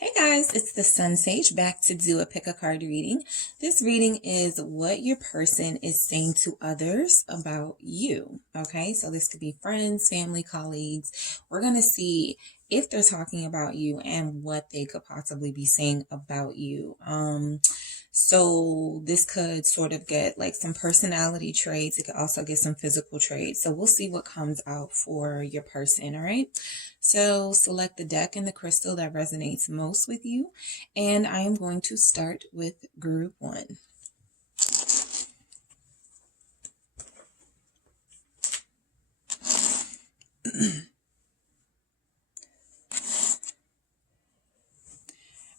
Hey guys, it's the Sun Sage back to do a pick a card reading. This reading is what your person is saying to others about you. Okay, so this could be friends, family, colleagues. We're going to see if they're talking about you and what they could possibly be saying about you. So this could sort of get like some personality traits. It could also get some physical traits. So we'll see what comes out for your person. All right. So select the deck and the crystal that resonates most with you. And I am going to start with group one.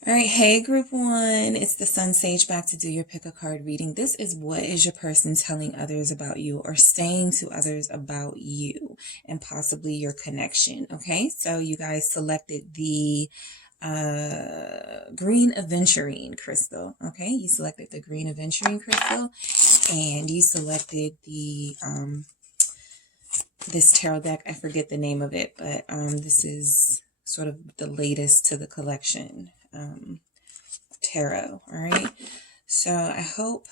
All right, hey group one, it's the Sun Sage back to do your pick a card reading. This is what is your person telling others about you or saying to others about you and possibly your connection. Okay, so you guys selected the green aventurine crystal. Okay, you selected the green aventurine crystal and you selected the this tarot deck. I forget the name of it, but this is sort of the latest to the collection. Tarot. All right, so I hope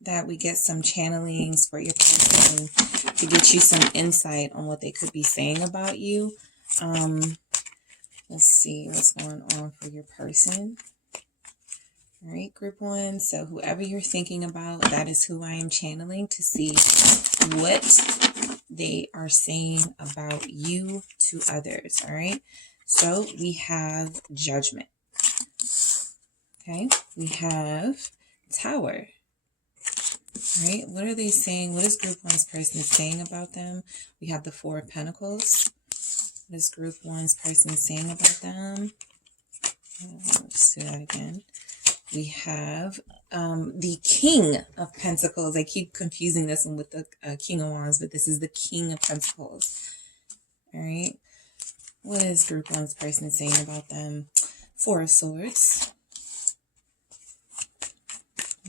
that we get some channelings for your person to get you some insight on what they could be saying about you. Let's see what's going on for your person. All right, group one. So whoever you're thinking about, that is who I am channeling to see what they are saying about you to others. All right, so we have Judgment. Okay, we have Tower. Right, what are they saying? What is group one's person saying about them? We have the Four of Pentacles. What is group one's person saying about them? Let's do that again. We have the King of Pentacles. I keep confusing this one with the King of Wands, but this is the King of Pentacles. All right, what is group one's person saying about them? Four of Swords.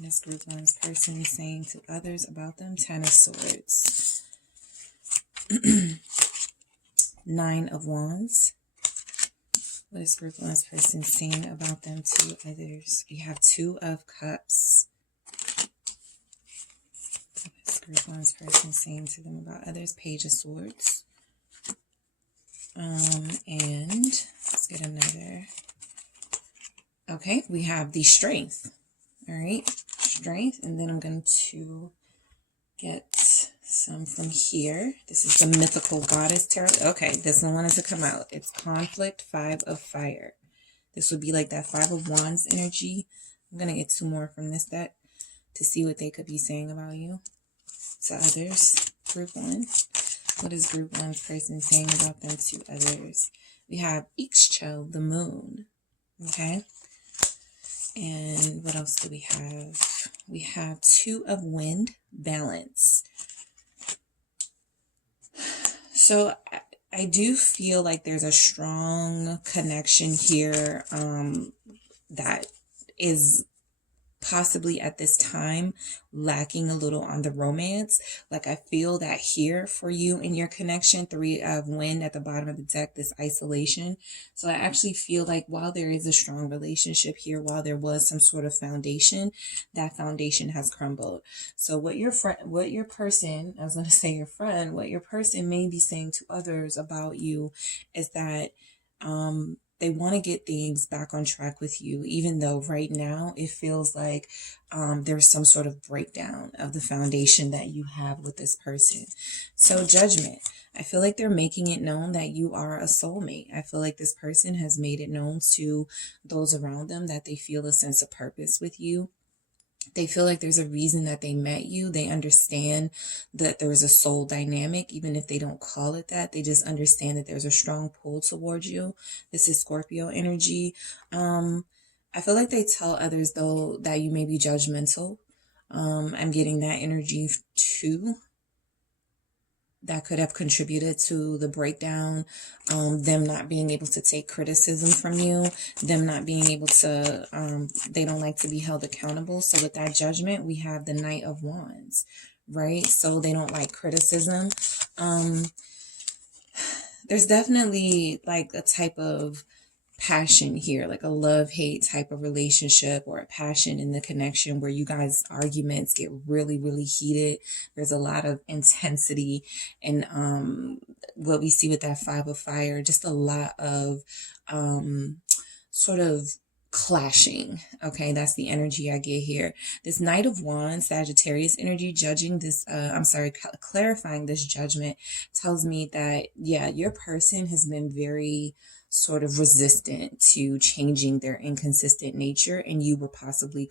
This group one's person is saying to others about them. Ten of Swords. Nine of Wands. What is group one's person saying about them to others? We have Two of Cups. What is group one's person saying to them about others? Page of Swords. And let's get another. Okay, we have the Strength. All right, Strength, and then I'm going to get some from here. This is the Mythical Goddess Tarot. Okay, this one wanted to come out. It's Conflict, Five of Fire. This would be like that Five of Wands energy. I'm going to get two more from this deck to see what they could be saying about you to others. Group one. What is group one's person saying about them to others? We have Ixchel, the Moon. Okay. And what else do we have? We have Two of Wind, Balance. So I do feel like there's a strong connection here that is possibly at this time lacking a little on the romance. Like I feel that here for you in your connection, Three of Wind at the bottom of the deck, this isolation. So I actually feel like while there is a strong relationship here, while there was some sort of foundation, that foundation has crumbled. So what your person, I was going to say your friend, what your person may be saying to others about you is that they want to get things back on track with you, even though right now it feels like there's some sort of breakdown of the foundation that you have with this person. So Judgment, I feel like they're making it known that you are a soulmate. I feel like this person has made it known to those around them that they feel a sense of purpose with you. They feel like there's a reason that they met you. They understand that there is a soul dynamic, even if they don't call it that. They just understand that there's a strong pull towards you. This is Scorpio energy. I feel like they tell others, though, that you may be judgmental. I'm getting that energy too. That could have contributed to the breakdown, them not being able to take criticism from you, them not being able to, they don't like to be held accountable. So with that Judgment, we have the Knight of Wands, right? So they don't like criticism. There's definitely like a type of passion here, like a love-hate type of relationship, or a passion in the connection where you guys arguments get really, really heated. There's a lot of intensity, and what we see with that Five of Fire, just a lot of sort of clashing. Okay, that's the energy I get here. This Knight of Wands, Sagittarius energy, judging this, clarifying this judgment tells me that, yeah, your person has been very sort of resistant to changing their inconsistent nature, and you were possibly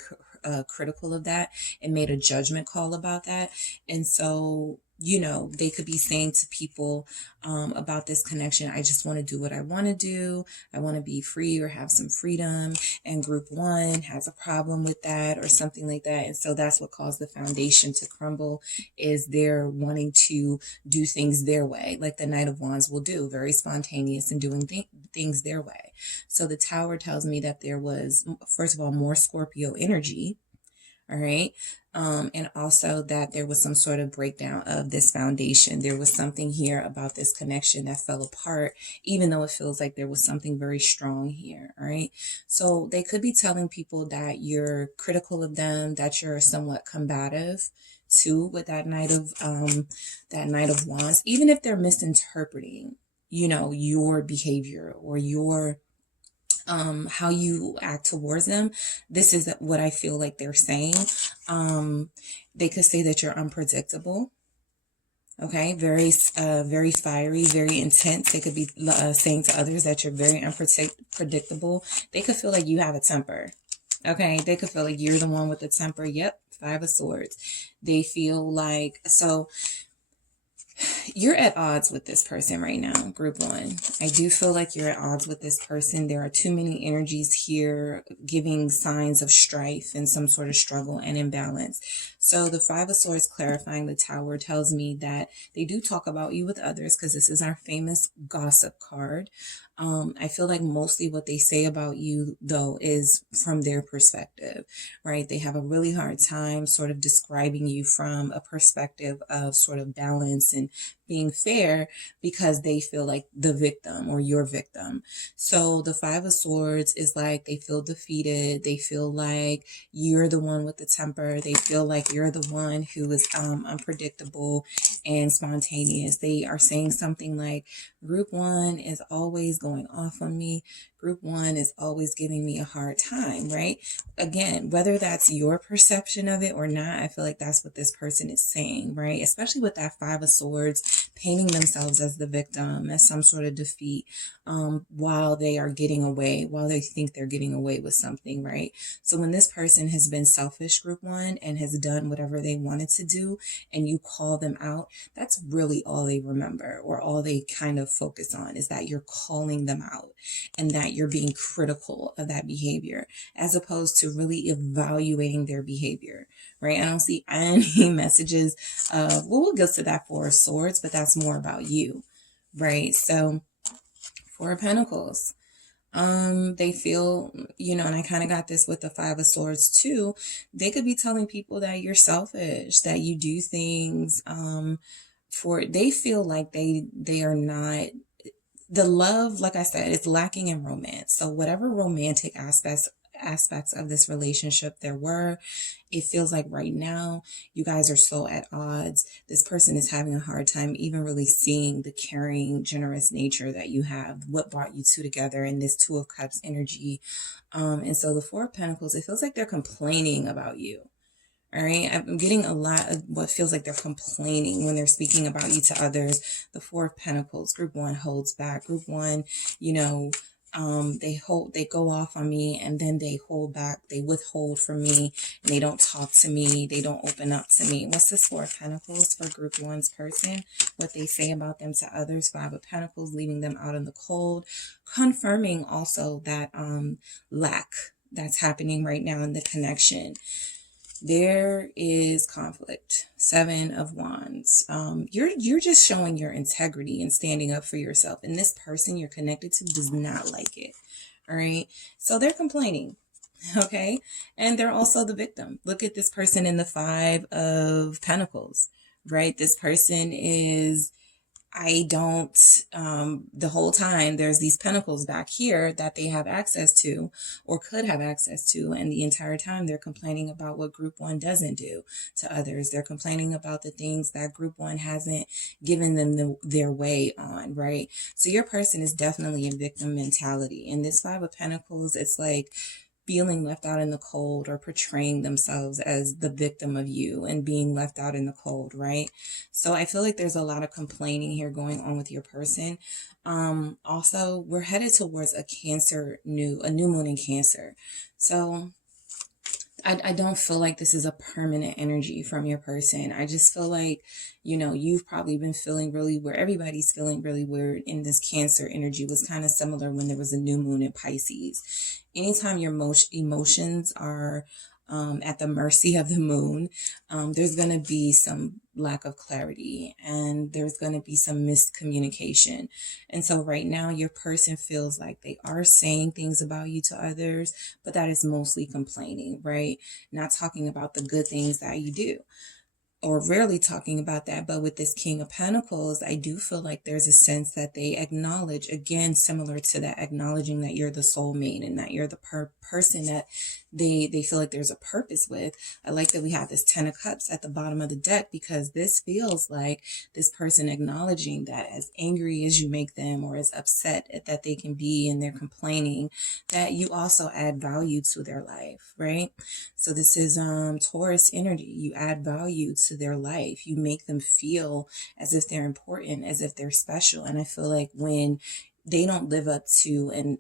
critical of that and made a judgment call about that. And so, you know, they could be saying to people about this connection, I just want to do what I want to do. I want to be free or have some freedom. And group one has a problem with that or something like that. And so that's what caused the foundation to crumble, is they're wanting to do things their way, like the Knight of Wands will do, very spontaneous and doing things their way. So the Tower tells me that there was, first of all, more Scorpio energy. All right. And also that there was some sort of breakdown of this foundation. There was something here about this connection that fell apart, even though it feels like there was something very strong here. All right. So they could be telling people that you're critical of them, that you're somewhat combative too with that Knight of Wands, even if they're misinterpreting, you know, your behavior or your how you act towards them. This is what I feel like they're saying. They could say that you're unpredictable. Okay, very fiery, very intense. They could be saying to others that you're very unpredictable. They could feel like you have a temper. Okay, they could feel like you're the one with the temper. Yep, Five of Swords. They feel like, so you're at odds with this person right now, group one. I do feel like you're at odds with this person. There are too many energies here giving signs of strife and some sort of struggle and imbalance. So the Five of Swords clarifying the Tower tells me that they do talk about you with others, because this is our famous gossip card. I feel like mostly what they say about you, though, is from their perspective, right? They have a really hard time sort of describing you from a perspective of sort of balance and being fair, because they feel like the victim or your victim. So the Five of Swords is like they feel defeated. They feel like you're the one with the temper. They feel like you're the one who is unpredictable and spontaneous. They are saying something like, group one is always going off on me. Group one is always giving me a hard time, right? Again, whether that's your perception of it or not, I feel like that's what this person is saying, right? Especially with that Five of Swords, painting themselves as the victim, as some sort of defeat, while they are getting away, while they think they're getting away with something, right? So when this person has been selfish, group one, and has done whatever they wanted to do, and you call them out, that's really all they remember, or all they kind of focus on, is that you're calling them out and that you're being critical of that behavior, as opposed to really evaluating their behavior, right? I don't see any messages of, well, we'll get to that Four of Swords, but that's more about you, right? So Four of Pentacles. They feel, you know, and I kind of got this with the Five of Swords too. They could be telling people that you're selfish, that you do things, they feel like they are not, the love, like I said, is lacking in romance. So whatever romantic aspects of this relationship there were, it feels like right now you guys are so at odds. This person is having a hard time even really seeing the caring, generous nature that you have, what brought you two together in this Two of Cups energy. And so the Four of Pentacles, it feels like they're complaining about you. All right. I'm getting a lot of what feels like they're complaining when they're speaking about you to others. The Four of Pentacles, group one holds back. Group one, you know, they go off on me, and then they hold back, they withhold from me, and they don't talk to me, they don't open up to me. What's this Four of Pentacles for group one's person? What they say about them to others. Five of Pentacles, leaving them out in the cold, confirming also that lack that's happening right now in the connection. There is conflict. Seven of Wands. You're just showing your integrity and standing up for yourself. And this person you're connected to does not like it. All right. So they're complaining. Okay. And they're also the victim. Look at this person in the Five of Pentacles, right? This person is I don't, the whole time there's these pentacles back here that they have access to or could have access to. And the entire time they're complaining about what group one doesn't do to others. They're complaining about the things that group one hasn't given them their way on, right? So your person is definitely in victim mentality. In this Five of Pentacles, it's like feeling left out in the cold or portraying themselves as the victim of you and being left out in the cold, right? So I feel like there's a lot of complaining here going on with your person. Also, we're headed towards a new moon in Cancer. So I don't feel like this is a permanent energy from your person. I just feel like, you've probably been feeling really weird. Everybody's feeling really weird in this Cancer energy. Was kind of similar when there was a new moon in Pisces. Anytime your emotions are at the mercy of the moon, there's going to be some lack of clarity and there's going to be some miscommunication. And so right now your person feels like they are saying things about you to others, but that is mostly complaining, right? Not talking about the good things that you do, or rarely talking about that. But with this King of Pentacles, I do feel like there's a sense that they acknowledge, again, similar to that, acknowledging that you're the soulmate and that you're the person that they feel like there's a purpose with. I like that we have this Ten of Cups at the bottom of the deck, because this feels like this person acknowledging that as angry as you make them or as upset that they can be and they're complaining, that you also add value to their life, right? So this is Taurus energy. You add value to their life. You make them feel as if they're important, as if they're special. And I feel like when they don't live up to an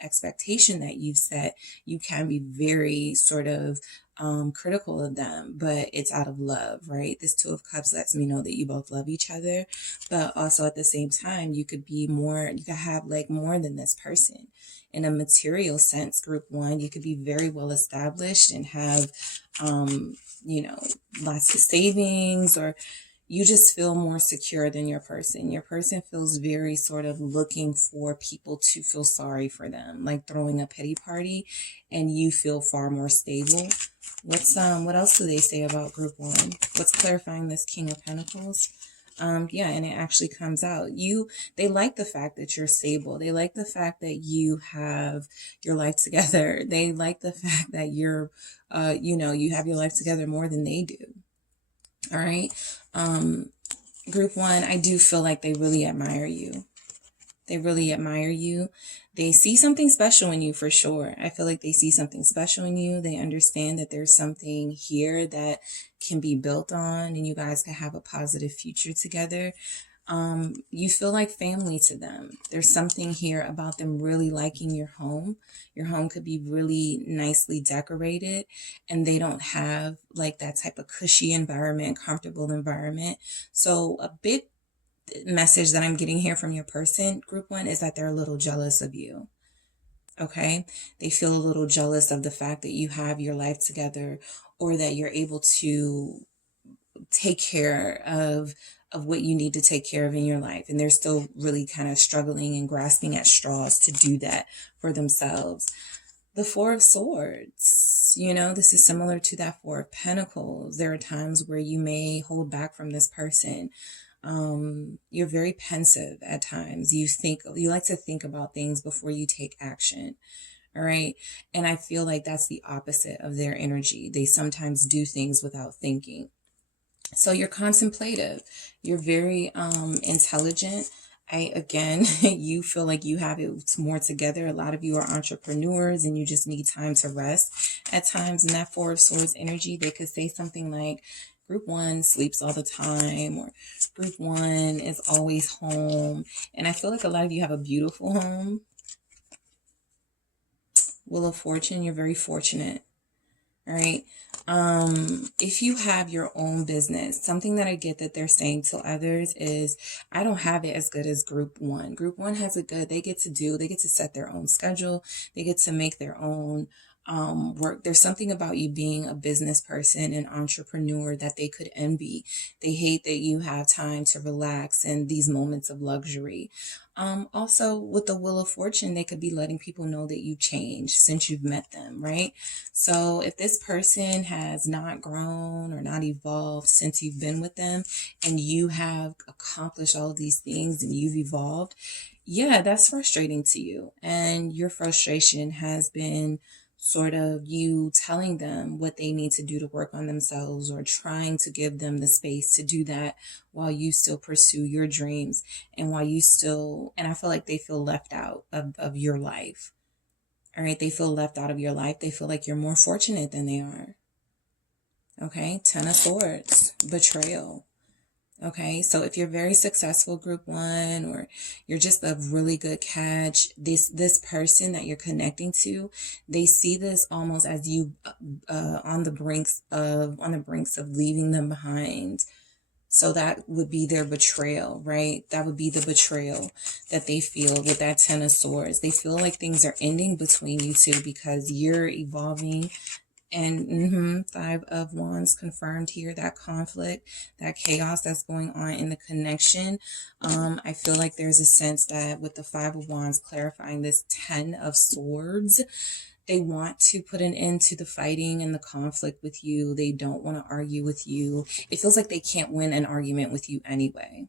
expectation that you've set, you can be very sort of critical of them, but it's out of love, right? This Two of Cups lets me know that you both love each other, but also at the same time, you could have like more than this person. In a material sense, group one, you could be very well established and have, lots of savings, or you just feel more secure than your person. Your person feels very sort of looking for people to feel sorry for them, like throwing a pity party, and you feel far more stable. What else do they say about group one? What's clarifying this King of Pentacles? And it actually comes out. They like the fact that you're stable. They like the fact that you have your life together. They like the fact that you have your life together more than they do. All right. Group one, I do feel like they really admire you. They really admire you. They see something special in you for sure. I feel like they see something special in you. They understand that there's something here that can be built on and you guys can have a positive future together. You feel like family to them. There's something here about them really liking your home. Your home could be really nicely decorated and they don't have like that type of cushy environment, comfortable environment. So a big message that I'm getting here from your person, group one, is that they're a little jealous of you. Okay. They feel a little jealous of the fact that you have your life together, or that you're able to take care of what you need to take care of in your life. And they're still really kind of struggling and grasping at straws to do that for themselves. The Four of Swords, this is similar to that Four of Pentacles. There are times where you may hold back from this person. You're very pensive at times. You like to think about things before you take action. All right. And I feel like that's the opposite of their energy. They sometimes do things without thinking. So you're contemplative. You're very intelligent. You feel like you have it more together. A lot of you are entrepreneurs and you just need time to rest. At times in that Four of Swords energy, they could say something like, group one sleeps all the time, or group one is always home. And I feel like a lot of you have a beautiful home. Wheel of Fortune, you're very fortunate. All right. If you have your own business, something that I get that they're saying to others is, I don't have it as good as group one. Group one has it good. They get to set their own schedule. They get to make their own work. There's something about you being a business person, an entrepreneur, that they could envy. They hate that you have time to relax and these moments of luxury. Also, with the Wheel of Fortune, they could be letting people know that you changed since you've met them, right? So if this person has not grown or not evolved since you've been with them, and you have accomplished all of these things and you've evolved, yeah, that's frustrating to you. And your frustration has been sort of you telling them what they need to do to work on themselves, or trying to give them the space to do that while you still pursue your dreams, and while you still, and I feel like they feel left out of your life. All right. They feel left out of your life. They feel like you're more fortunate than they are. Okay. 10 of Swords, betrayal. Okay, so if you're very successful, group one, or you're just a really good catch, this person that you're connecting to, they see this almost as you on the brinks of leaving them behind. So that would be their betrayal, right? That would be the betrayal that they feel with that 10 of Swords. They feel like things are ending between you two because you're evolving. And 5 of Wands confirmed here, that conflict, that chaos that's going on in the connection. I feel like there's a sense that with the 5 of Wands clarifying this 10 of Swords, they want to put an end to the fighting and the conflict with you. They don't want to argue with you. It feels like they can't win an argument with you anyway.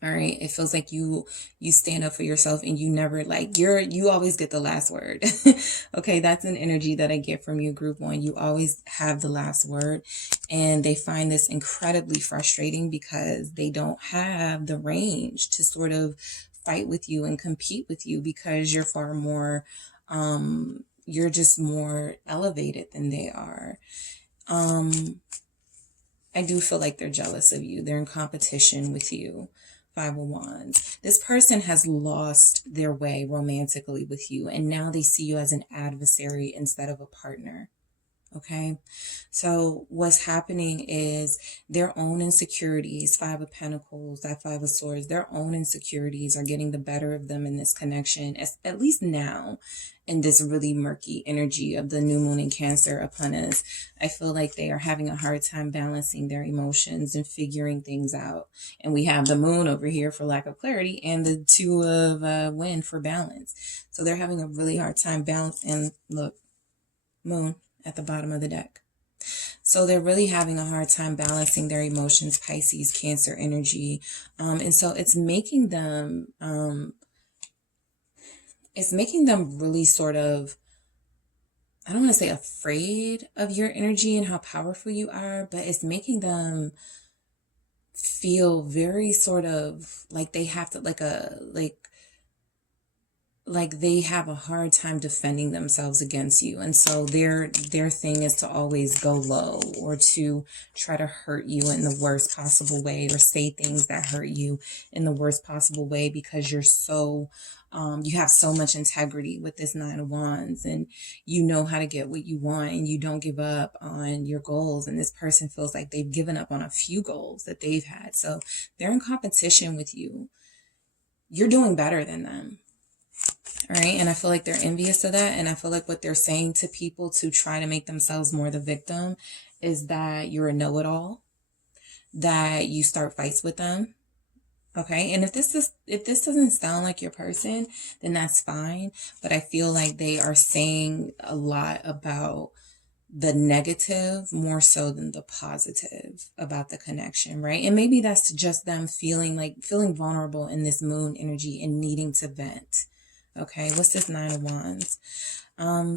All right. It feels like you stand up for yourself, and you never, like, you always get the last word. Okay. That's an energy that I get from you, group one. You always have the last word, and they find this incredibly frustrating because they don't have the range to sort of fight with you and compete with you, because you're far more, you're just more elevated than they are. I do feel like they're jealous of you. They're in competition with you. 5 of Wands. This person has lost their way romantically with you, and now they see you as an adversary instead of a partner. Okay, so what's happening is their own insecurities, 5 of Pentacles, that 5 of Swords, their own insecurities are getting the better of them in this connection, at least now, in this really murky energy of the new moon in Cancer upon us. I feel like they are having a hard time balancing their emotions and figuring things out. And we have the moon over here for lack of clarity, and the 2 of wind for balance. So they're having a really hard time balancing. And look, moon at the bottom of the deck. So they're really having a hard time balancing their emotions, Pisces, Cancer energy. And so it's making them really sort of, I don't want to say afraid of your energy and how powerful you are, but it's making them feel very sort of like they have to, like they have a hard time defending themselves against you. And so their thing is to always go low, or to try to hurt you in the worst possible way, or say things that hurt you in the worst possible way, because you're so, you have so much integrity with this 9 of Wands, and you know how to get what you want, and you don't give up on your goals. And this person feels like they've given up on a few goals that they've had. So they're in competition with you. You're doing better than them. All right. And I feel like they're envious of that. And I feel like what they're saying to people to try to make themselves more the victim is that you're a know-it-all, that you start fights with them. Okay. And if this doesn't sound like your person, then that's fine. But I feel like they are saying a lot about the negative more so than the positive about the connection, right? And maybe that's just them feeling vulnerable in this moon energy and needing to vent. Okay, what's this 9 of Wands?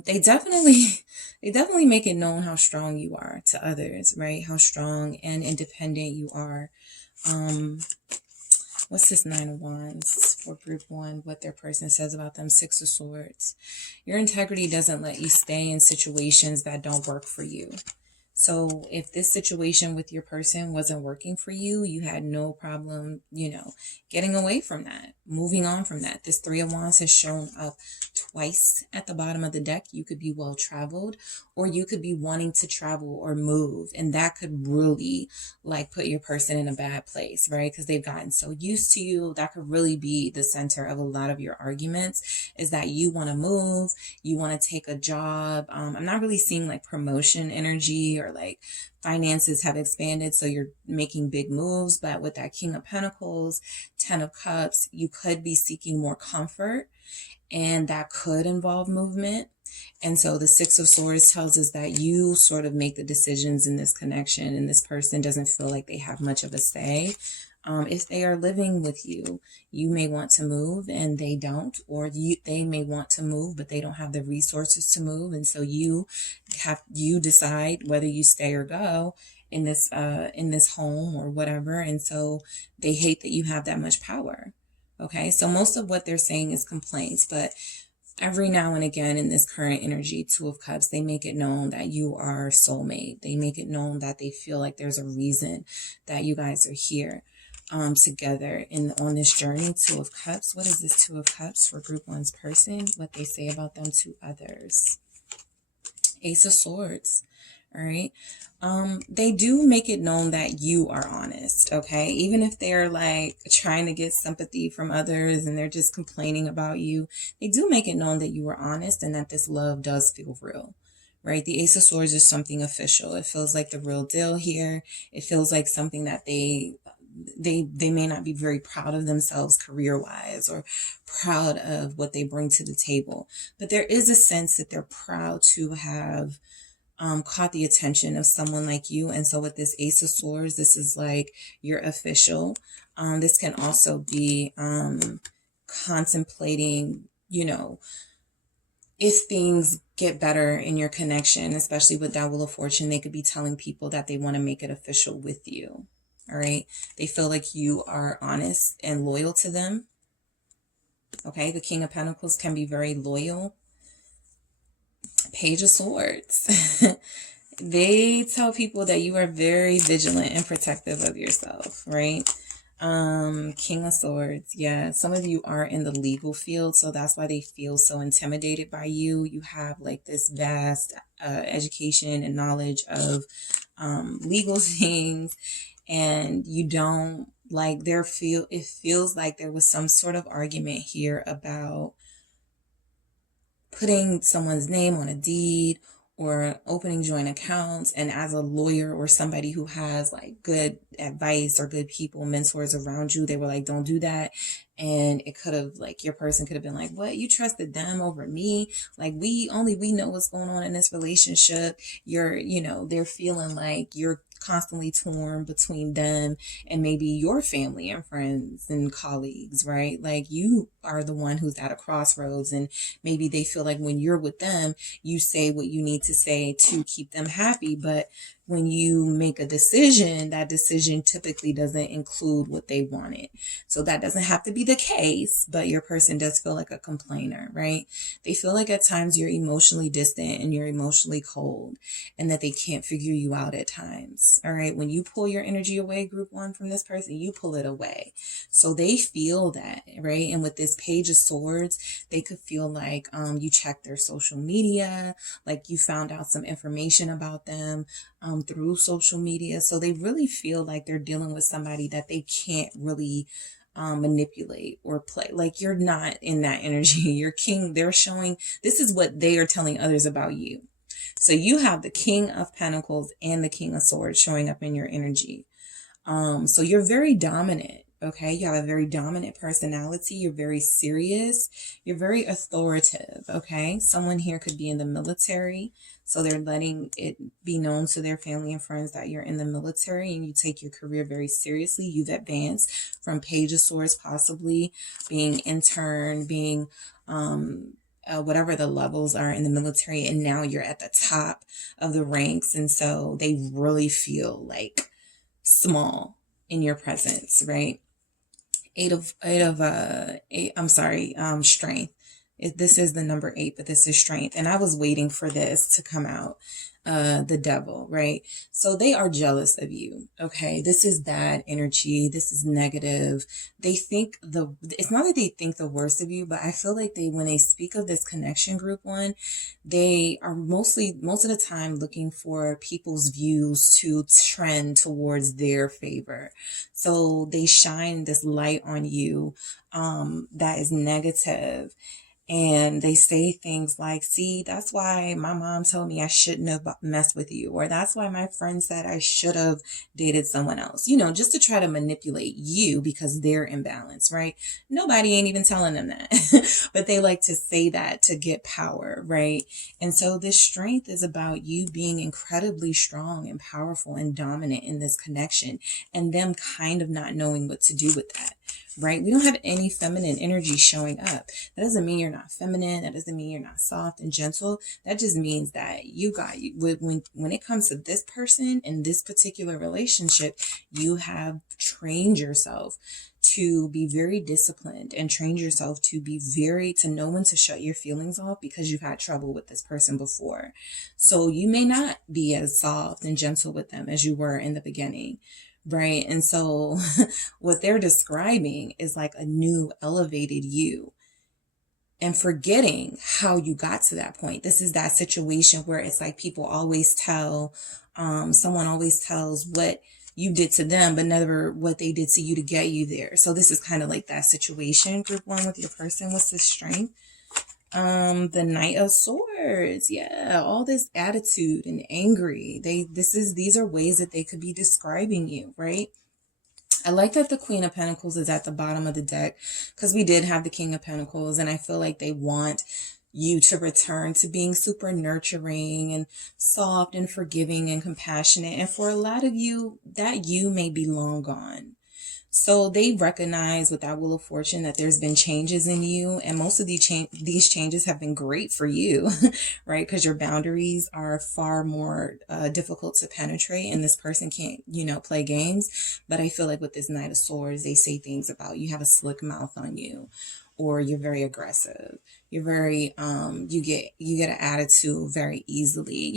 They definitely make it known how strong you are to others, right? How strong and independent you are. What's this 9 of Wands for group one? What their person says about them? 6 of Swords. Your integrity doesn't let you stay in situations that don't work for you. So if this situation with your person wasn't working for you, you had no problem, getting away from that, moving on from that. This Three of Wands has shown up twice at the bottom of the deck. You could be well traveled, or you could be wanting to travel or move. And that could really like put your person in a bad place, right? Because they've gotten so used to you. That could really be the center of a lot of your arguments, is that you want to move, you want to take a job. I'm not really seeing like promotion energy or like finances have expanded, so you're making big moves. But with that King of Pentacles, Ten of Cups, you could be seeking more comfort, and that could involve movement. And so the Six of Swords tells us that you sort of make the decisions in this connection, and this person doesn't feel like they have much of a say. If they are living with you, you may want to move and they don't, or they may want to move, but they don't have the resources to move. And so you decide whether you stay or go in this home or whatever. And so they hate that you have that much power. Okay. So most of what they're saying is complaints, but every now and again in this current energy, Two of Cups, they make it known that you are soulmate. They make it known that they feel like there's a reason that you guys are here together on this journey. Two of Cups. What is this Two of Cups for Group 1's person? What they say about them to others. Ace of Swords. All right. They do make it known that you are honest. Okay. Even if they're like trying to get sympathy from others and they're just complaining about you, they do make it known that you are honest and that this love does feel real. Right? The Ace of Swords is something official. It feels like the real deal here. It feels like something that they may not be very proud of themselves career-wise or proud of what they bring to the table. But there is a sense that they're proud to have caught the attention of someone like you. And so with this Ace of Swords, this is like you're official. This can also be contemplating, if things get better in your connection, especially with that Wheel of Fortune, they could be telling people that they want to make it official with you. All right. They feel like you are honest and loyal to them. Okay. The King of Pentacles can be very loyal. Page of Swords. They tell people that you are very vigilant and protective of yourself, right? King of Swords. Yeah. Some of you are in the legal field, so that's why they feel so intimidated by you. You have like this vast education and knowledge of legal things. And you don't like it feels like there was some sort of argument here about putting someone's name on a deed or opening joint accounts. And as a lawyer or somebody who has like good advice or good people, mentors around you, they were like, don't do that. And it could have like, your person could have been like, what? You trusted them over me? Like we know what's going on in this relationship. They're feeling like you're constantly torn between them and maybe your family and friends and colleagues, right? Like you are the one who's at a crossroads, and maybe they feel like when you're with them, you say what you need to say to keep them happy. But when you make a decision, that decision typically doesn't include what they wanted. So that doesn't have to be the case, but your person does feel like a complainer, right? They feel like at times you're emotionally distant and you're emotionally cold, and that they can't figure you out at times. All right. When you pull your energy away, Group 1, from this person, you pull it away. So they feel that, right? And with this Page of Swords, they could feel like you checked their social media, like you found out some information about them through social media. So they really feel like they're dealing with somebody that they can't really manipulate or play. Like you're not in that energy. You're king. They're showing, this is what they are telling others about you. So you have the King of Pentacles and the King of Swords showing up in your energy. So you're very dominant. Okay. You have a very dominant personality. You're very serious. You're very authoritative. Okay. Someone here could be in the military. So they're letting it be known to their family and friends that you're in the military and you take your career very seriously. You've advanced from Page of Swords, possibly being intern, being, whatever the levels are in the military. And now you're at the top of the ranks. And so they really feel like small in your presence, right? Strength. This is the number 8, but this is strength. And I was waiting for this to come out. The devil, right? So they are jealous of you. Okay. This is bad energy. This is negative. They think it's not that they think the worst of you, but I feel like when they speak of this connection group one, they are most of the time looking for people's views to trend towards their favor. So they shine this light on you, that is negative. And they say things like, see, that's why my mom told me I shouldn't have messed with you. Or that's why my friend said I should have dated someone else, just to try to manipulate you because they're imbalanced, right? Nobody ain't even telling them that, but they like to say that to get power, right? And so this strength is about you being incredibly strong and powerful and dominant in this connection, and them kind of not knowing what to do with that. Right? We don't have any feminine energy showing up. That doesn't mean you're not feminine. That doesn't mean you're not soft and gentle. That just means that when it comes to this person in this particular relationship, you have trained yourself to be very disciplined and trained yourself to know when to shut your feelings off because you've had trouble with this person before. So you may not be as soft and gentle with them as you were in the beginning. Right. And so what they're describing is like a new elevated you, and forgetting how you got to that point. This is that situation where it's like people always tell, someone always tells what you did to them, but never what they did to you to get you there. So this is kind of like that situation, group one, with your person. What's the strength? The Knight of Swords. Yeah, all this attitude and angry. These are ways that they could be describing you, right? I like that the Queen of Pentacles is at the bottom of the deck because we did have the King of Pentacles, and I feel like they want you to return to being super nurturing and soft and forgiving and compassionate. And for a lot of you, that you may be long gone. So they recognize with that Wheel of Fortune that there's been changes in you, and most of these changes have been great for you, right? Because your boundaries are far more difficult to penetrate, and this person can't, play games. But I feel like with this Knight of Swords, they say things about you have a slick mouth on you, or you're very aggressive. You're very, you get an attitude very easily,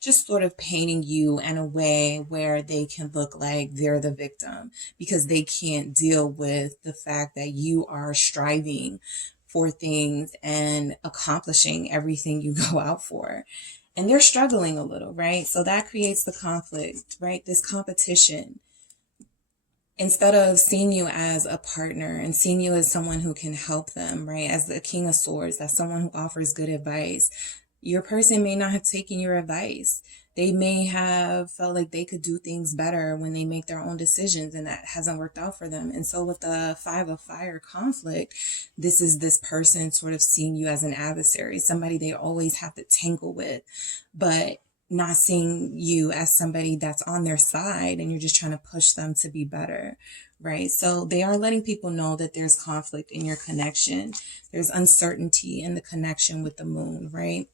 just sort of painting you in a way where they can look like they're the victim because they can't deal with the fact that you are striving for things and accomplishing everything you go out for. And they're struggling a little, right? So that creates the conflict, right? This competition. Instead of seeing you as a partner and seeing you as someone who can help them, right? As the King of Swords, that's someone who offers good advice. Your person may not have taken your advice. They may have felt like they could do things better when they make their own decisions, and that hasn't worked out for them. And so with the Five of Fire conflict, this is this person sort of seeing you as an adversary, somebody they always have to tangle with, but not seeing you as somebody that's on their side and you're just trying to push them to be better, right? So they are letting people know that there's conflict in your connection. There's uncertainty in the connection with the moon, right?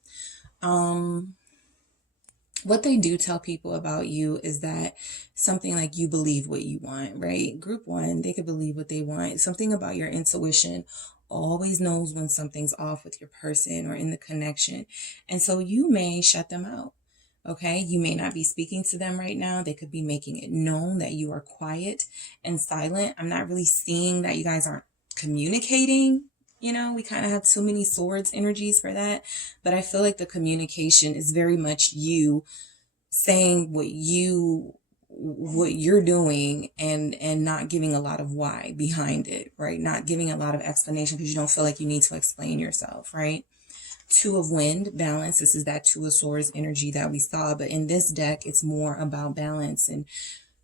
What they do tell people about you is that something like you believe what you want, right? Group one, they could believe what they want. Something about your intuition always knows when something's off with your person or in the connection. And so you may shut them out. Okay, you may not be speaking to them right now. They could be making it known that you are quiet and silent. I'm not really seeing that you guys aren't communicating. We kind of have too many swords energies for that. But I feel like the communication is very much you saying what you're doing and not giving a lot of why behind it, right? Not giving a lot of explanation because you don't feel like you need to explain yourself, right? Two of Wind, balance. This is that Two of Swords energy that we saw. But in this deck, it's more about balance and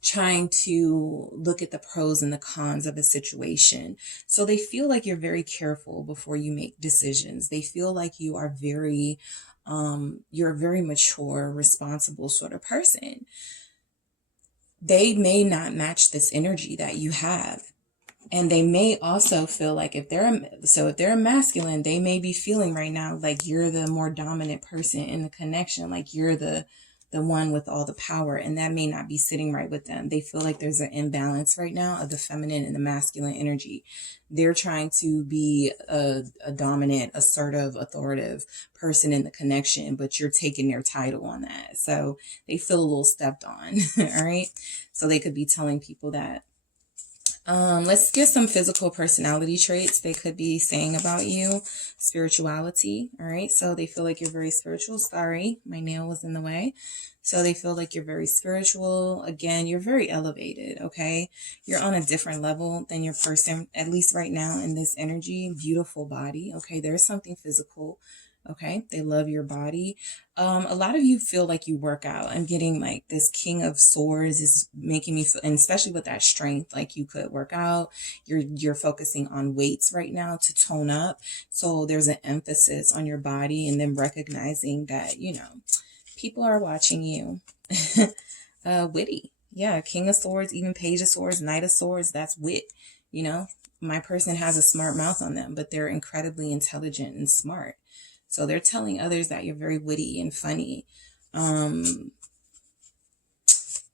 trying to look at the pros and the cons of a situation. So they feel like you're very careful before you make decisions. They feel like you are you're a very mature, responsible sort of person. They may not match this energy that you have. And they may also feel like if they're a masculine, they may be feeling right now like you're the more dominant person in the connection, like you're the the one with all the power, and that may not be sitting right with them. They feel like there's an imbalance right now of the feminine and the masculine energy. They're trying to be a dominant, assertive, authoritative person in the connection, but you're taking their title on that. So they feel a little stepped on. All right. So they could be telling people that. Let's get some physical personality traits they could be saying about you. Spirituality. All right. So they feel like you're very spiritual. Sorry, my nail was in the way. So they feel like you're very spiritual. Again, you're very elevated. Okay. You're on a different level than your person, at least right now in this energy. Beautiful body. Okay. There's something physical. Okay. They love your body. A lot of you feel like you work out. I'm getting like this King of Swords is making me feel, and especially with that strength, like you could work out. You're focusing on weights right now to tone up. So there's an emphasis on your body, and then recognizing that, people are watching you. Witty. Yeah. King of Swords, even Page of Swords, Knight of Swords. That's wit. My person has a smart mouth on them, but they're incredibly intelligent and smart. So they're telling others that you're very witty and funny.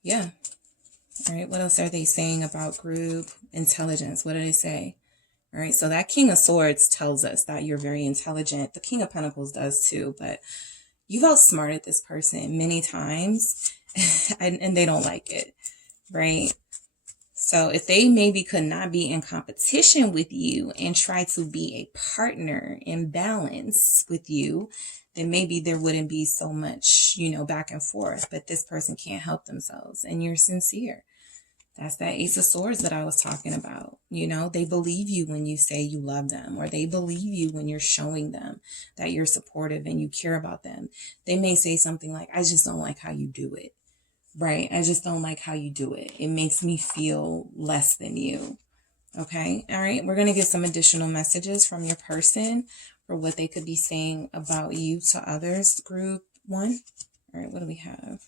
Yeah. All right. What else are they saying about group intelligence? What do they say? All right. So that King of Swords tells us that you're very intelligent. The King of Pentacles does too, but you've outsmarted this person many times and they don't like it. Right. So if they maybe could not be in competition with you and try to be a partner in balance with you, then maybe there wouldn't be so much, back and forth. But this person can't help themselves and you're sincere. That's that Ace of Swords that I was talking about. They believe you when you say you love them, or they believe you when you're showing them that you're supportive and you care about them. They may say something like, I just don't like how you do it. Right. I just don't like how you do it. It makes me feel less than you. Okay. All right. We're going to get some additional messages from your person for what they could be saying about you to others. Group 1. All right. What do we have?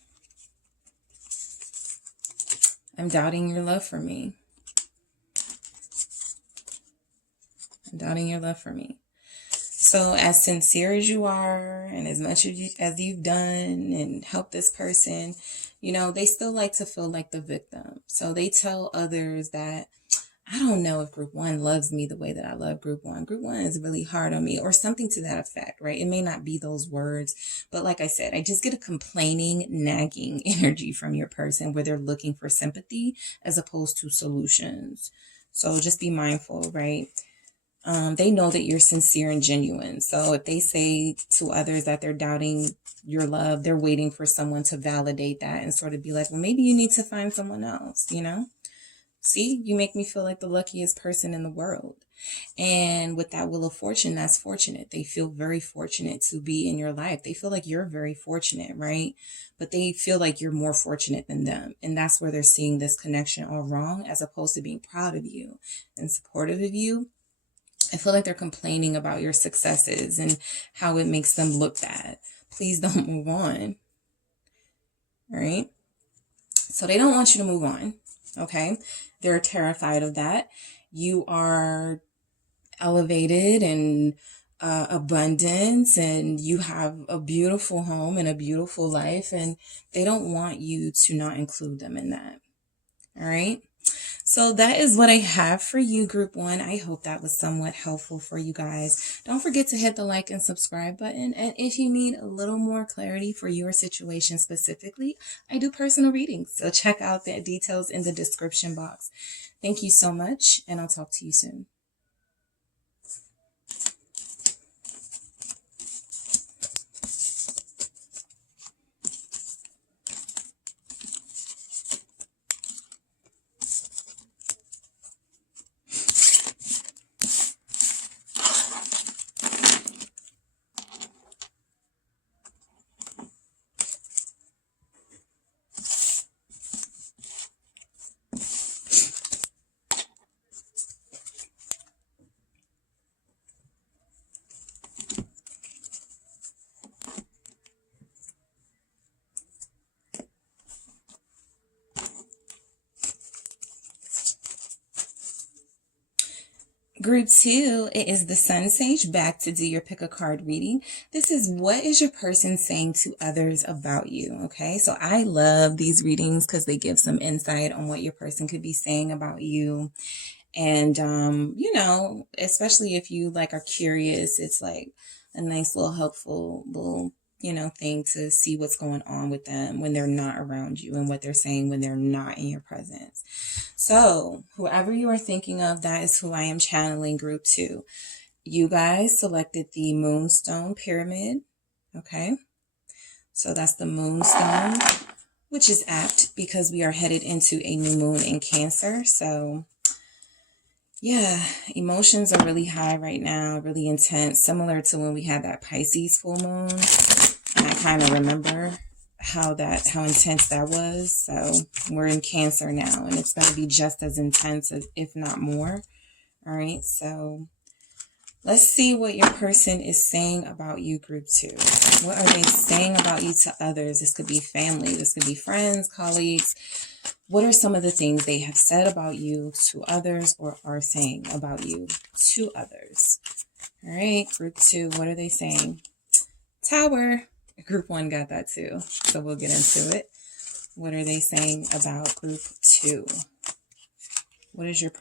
I'm doubting your love for me. I'm doubting your love for me. So as sincere as you are and as much as you've done and helped this person, they still like to feel like the victim. So they tell others that, I don't know if group 1 loves me the way that I love group 1. Group 1 is really hard on me, or something to that effect, right? It may not be those words, but like I said, I just get a complaining, nagging energy from your person where they're looking for sympathy as opposed to solutions. So just be mindful, right? They know that you're sincere and genuine. So if they say to others that they're doubting your love, they're waiting for someone to validate that and sort of be like, well, maybe you need to find someone else, See, you make me feel like the luckiest person in the world. And with that Wheel of Fortune, that's fortunate. They feel very fortunate to be in your life. They feel like you're very fortunate, right? But they feel like you're more fortunate than them. And that's where they're seeing this connection all wrong, as opposed to being proud of you and supportive of you. I feel like they're complaining about your successes and how it makes them look bad. Please don't move on. All right. So they don't want you to move on. Okay. They're terrified of that. You are elevated and abundance, and you have a beautiful home and a beautiful life, and they don't want you to not include them in that. All right. So that is what I have for you, group 1. I hope that was somewhat helpful for you guys. Don't forget to hit the like and subscribe button. And if you need a little more clarity for your situation specifically, I do personal readings. So check out the details in the description box. Thank you so much, and I'll talk to you soon. Group 2, it is the Sun Sage back to do your pick a card reading. This is what is your person saying to others about you, okay? So I love these readings because they give some insight on what your person could be saying about you. And, especially if you like are curious, it's like a nice little helpful little, thing to see what's going on with them when they're not around you and what they're saying when they're not in your presence. So whoever you are thinking of, that is who I am channeling group 2. You guys selected the Moonstone Pyramid. Okay. So that's the Moonstone, which is apt because we are headed into a new moon in Cancer. So yeah, emotions are really high right now, really intense, similar to when we had that Pisces full moon. And I kind of remember how intense that was. So we're in Cancer now, and it's going to be just as intense, if not more. All right, so let's see what your person is saying about you, group 2. What are they saying about you to others? This could be family, this could be friends, colleagues. What are some of the things they have said about you to others or are saying about you to others? All right, group 2, what are they saying? Tower. Group 1 got that too, so we'll get into it. What are they saying about group 2? What is your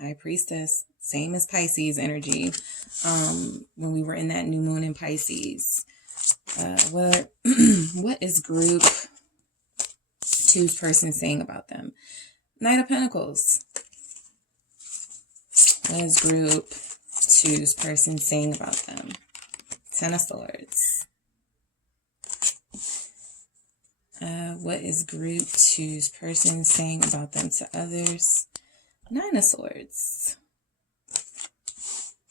High Priestess? Same as Pisces energy. When we were in that new moon in Pisces. What is group 2's person saying about them? Knight of Pentacles. What is group 2's person saying about them? Ten of Swords. What is group 2's person saying about them to others? Nine of Swords.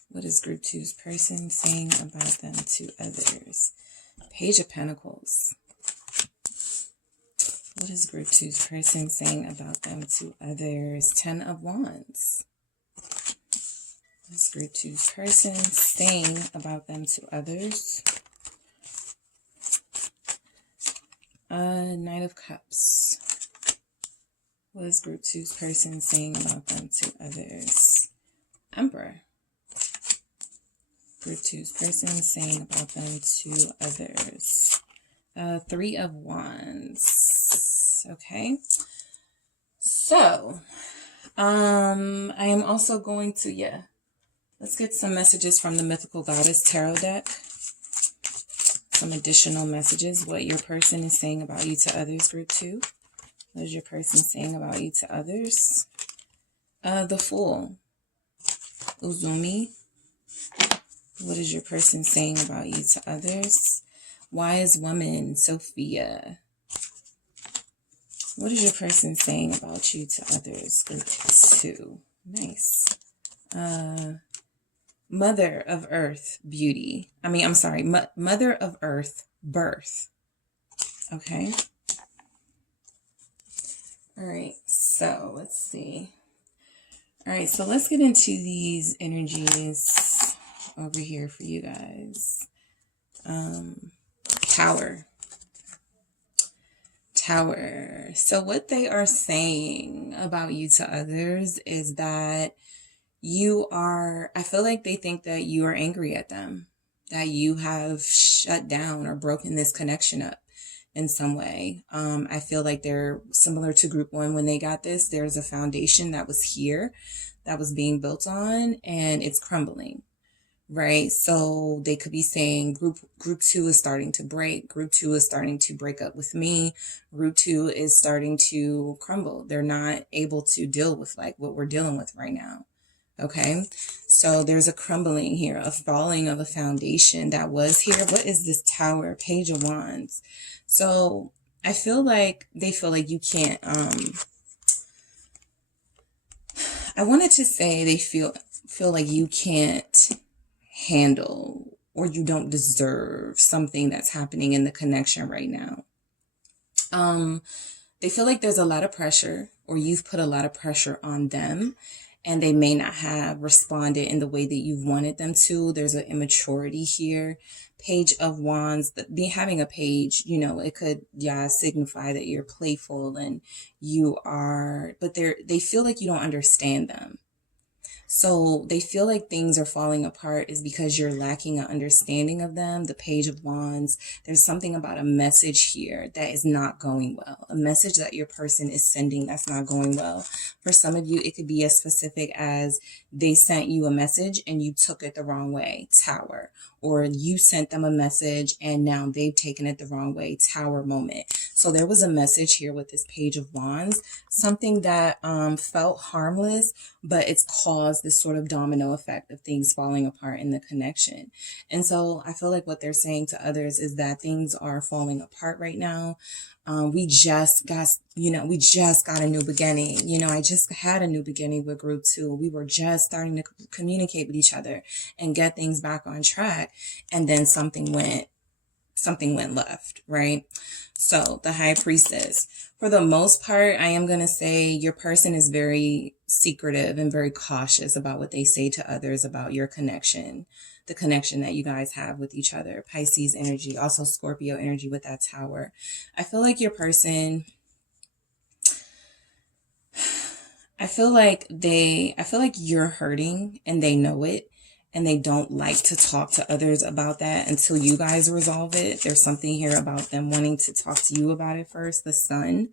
What is group 2's person saying about them to others? Page of Pentacles. What is group 2's person saying about them to others? Ten of Wands. What is group 2's person saying about them to others? Knight of Cups. What is group 2's person saying about them to others? Emperor. Group 2's person saying about them to others. Three of Wands. Okay. So, I am also going to, let's get some messages from the Mythical Goddess Tarot deck. Some additional messages. What your person is saying about you to others, group 2. What is your person saying about you to others? The Fool. Uzumi. What is your person saying about you to others? Wise Woman. Sophia. What is your person saying about you to others, group 2? Nice. Mother of Earth, Beauty. Mother of Earth, Birth. Okay. All right, so let's see. All right, so let's get into these energies over here for you guys. Tower. So what they are saying about you to others is that I feel like they think that you are angry at them, that you have shut down or broken this connection up in some way. I feel like they're similar to group 1 when they got this. There's a foundation that was here that was being built on and it's crumbling, right? So they could be saying group 2 is starting to break. Group 2 is starting to break up with me. Group 2 is starting to crumble. They're not able to deal with like what we're dealing with right now. Okay, so there's a crumbling here, a falling of a foundation that was here. What is this Tower? Page of Wands. So I feel like they feel like you can't, I wanted to say they feel like you can't handle or you don't deserve something that's happening in the connection right now. They feel like there's a lot of pressure or you've put a lot of pressure on them. And they may not have responded in the way that you wanted them to. There's an immaturity here. Page of Wands, having a page, it could, signify that you're playful and you are, but they feel like you don't understand them. So they feel like things are falling apart is because you're lacking an understanding of them. The Page of Wands, there's something about a message here that is not going well. A message that your person is sending that's not going well. For some of you, it could be as specific as they sent you a message and you took it the wrong way, Tower. Or you sent them a message and now they've taken it the wrong way, Tower moment. So there was a message here with this Page of Wands, something that felt harmless, but it's caused this sort of domino effect of things falling apart in the connection. And so I feel like what they're saying to others is that things are falling apart right now. We just got a new beginning. I just had a new beginning with group 2. We were just starting to communicate with each other and get things back on track. And then something went left, right? So the High Priestess, for the most part, I am going to say your person is very secretive and very cautious about what they say to others about your connection, the connection that you guys have with each other. Pisces energy, also Scorpio energy with that Tower. I feel like your person, I feel like you're hurting and they know it. And they don't like to talk to others about that until you guys resolve it. There's something here about them wanting to talk to you about it first, the Sun,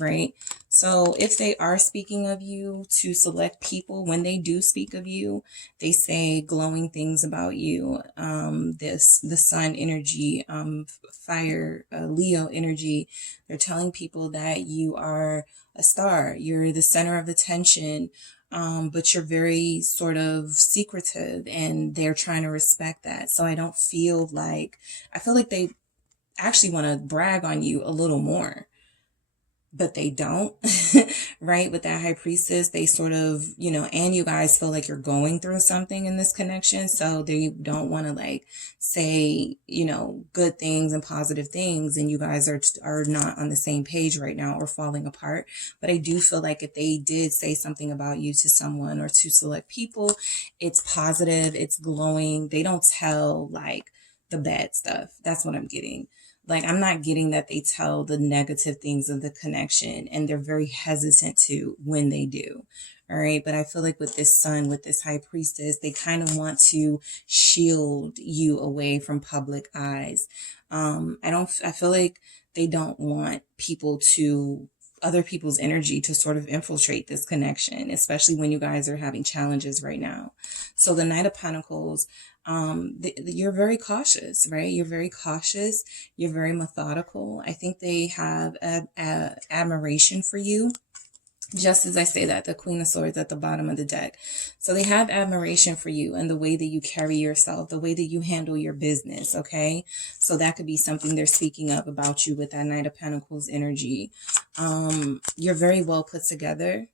right? So if they are speaking of you to select people, when they do speak of you, they say glowing things about you. The Sun energy, fire, Leo energy, they're telling people that you are a star. You're the center of attention. But you're very sort of secretive and they're trying to respect that. So I feel like they actually want to brag on you a little more, but they don't, right? With that High Priestess, they sort of, and you guys feel like you're going through something in this connection. So they don't want to say, good things and positive things. And you guys are not on the same page right now or falling apart. But I do feel like if they did say something about you to someone or to select people, it's positive, it's glowing. They don't tell the bad stuff. That's what I'm getting. I'm not getting that they tell the negative things of the connection, and they're very hesitant to when they do. All right. But I feel like with this Sun, with this High Priestess, they kind of want to shield you away from public eyes. I feel like they don't want other people's energy to sort of infiltrate this connection, especially when you guys are having challenges right now. So the Knight of Pentacles, you're very cautious, right? You're very cautious. You're very methodical. I think they have admiration for you. Just as I say that, the Queen of Swords at the bottom of the deck. So they have admiration for you and the way that you carry yourself, the way that you handle your business, okay? So that could be something they're speaking of about you with that Knight of Pentacles energy. You're very well put together.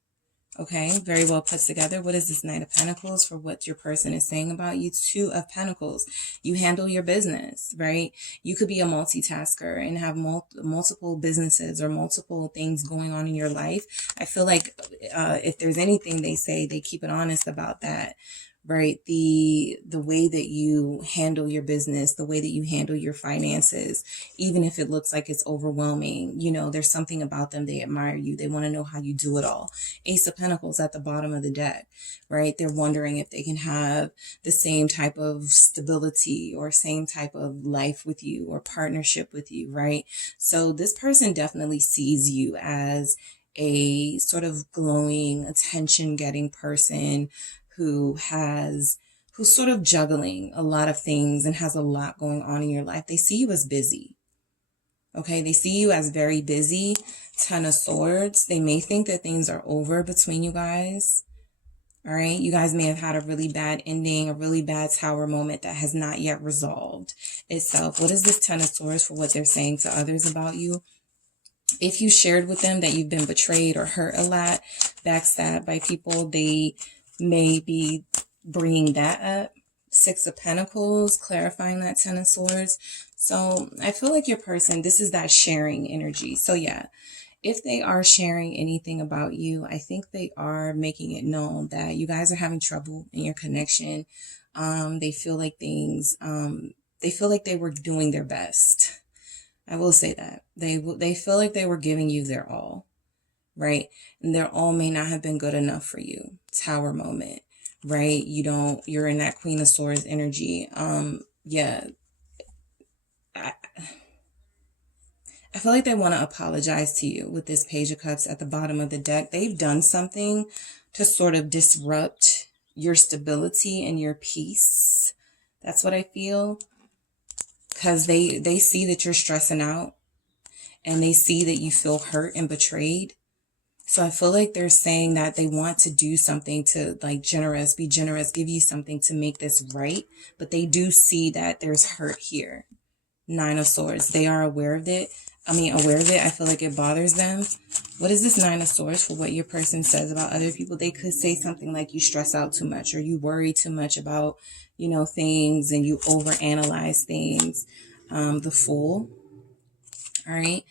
Okay, very well put together. What is this Knight of Pentacles for what your person is saying about you? Two of Pentacles. You handle your business, right? You could be a multitasker and have multiple businesses or multiple things going on in your life. I feel like if there's anything they say, they keep it honest about that. Right? The way that you handle your business, the way that you handle your finances, even if it looks like it's overwhelming, there's something about them. They admire you. They want to know how you do it all. Ace of Pentacles at the bottom of the deck, right? They're wondering if they can have the same type of stability or same type of life with you or partnership with you, right? So this person definitely sees you as a sort of glowing, attention-getting person who's sort of juggling a lot of things and has a lot going on in your life. They see you as busy. Okay, they see you as very busy. 10 of Swords. They may think that things are over between you guys. All right, you guys may have had a really bad ending, a really bad Tower moment that has not yet resolved itself. What is this 10 of Swords for what they're saying to others about you? If you shared with them that you've been betrayed or hurt a lot, backstabbed by people, they may be bringing that up. 6 of Pentacles, clarifying that 10 of Swords. So I feel like your person, this is that sharing energy. So yeah, if they are sharing anything about you, I think they are making it known that you guys are having trouble in your connection. They feel like they were doing their best. I will say that. They feel like they were giving you their all. Right? And their all may not have been good enough for you. Tower moment. right? You're in that Queen of Swords energy. Yeah, I, I feel like they want to apologize to you with this Page of Cups at the bottom of the deck. They've done something to sort of disrupt your stability and your peace. That's what I feel. Because they see that you're stressing out, and they see that you feel hurt and betrayed. So I feel like they're saying that they want to do something to, like, be generous, give you something to make this right. But they do see that there's hurt here. Nine of Swords. They are aware of it. I feel like it bothers them. What is this Nine of Swords for what your person says about other people? They could say something like you stress out too much, or you worry too much about, things, and you overanalyze things. The Fool. All right.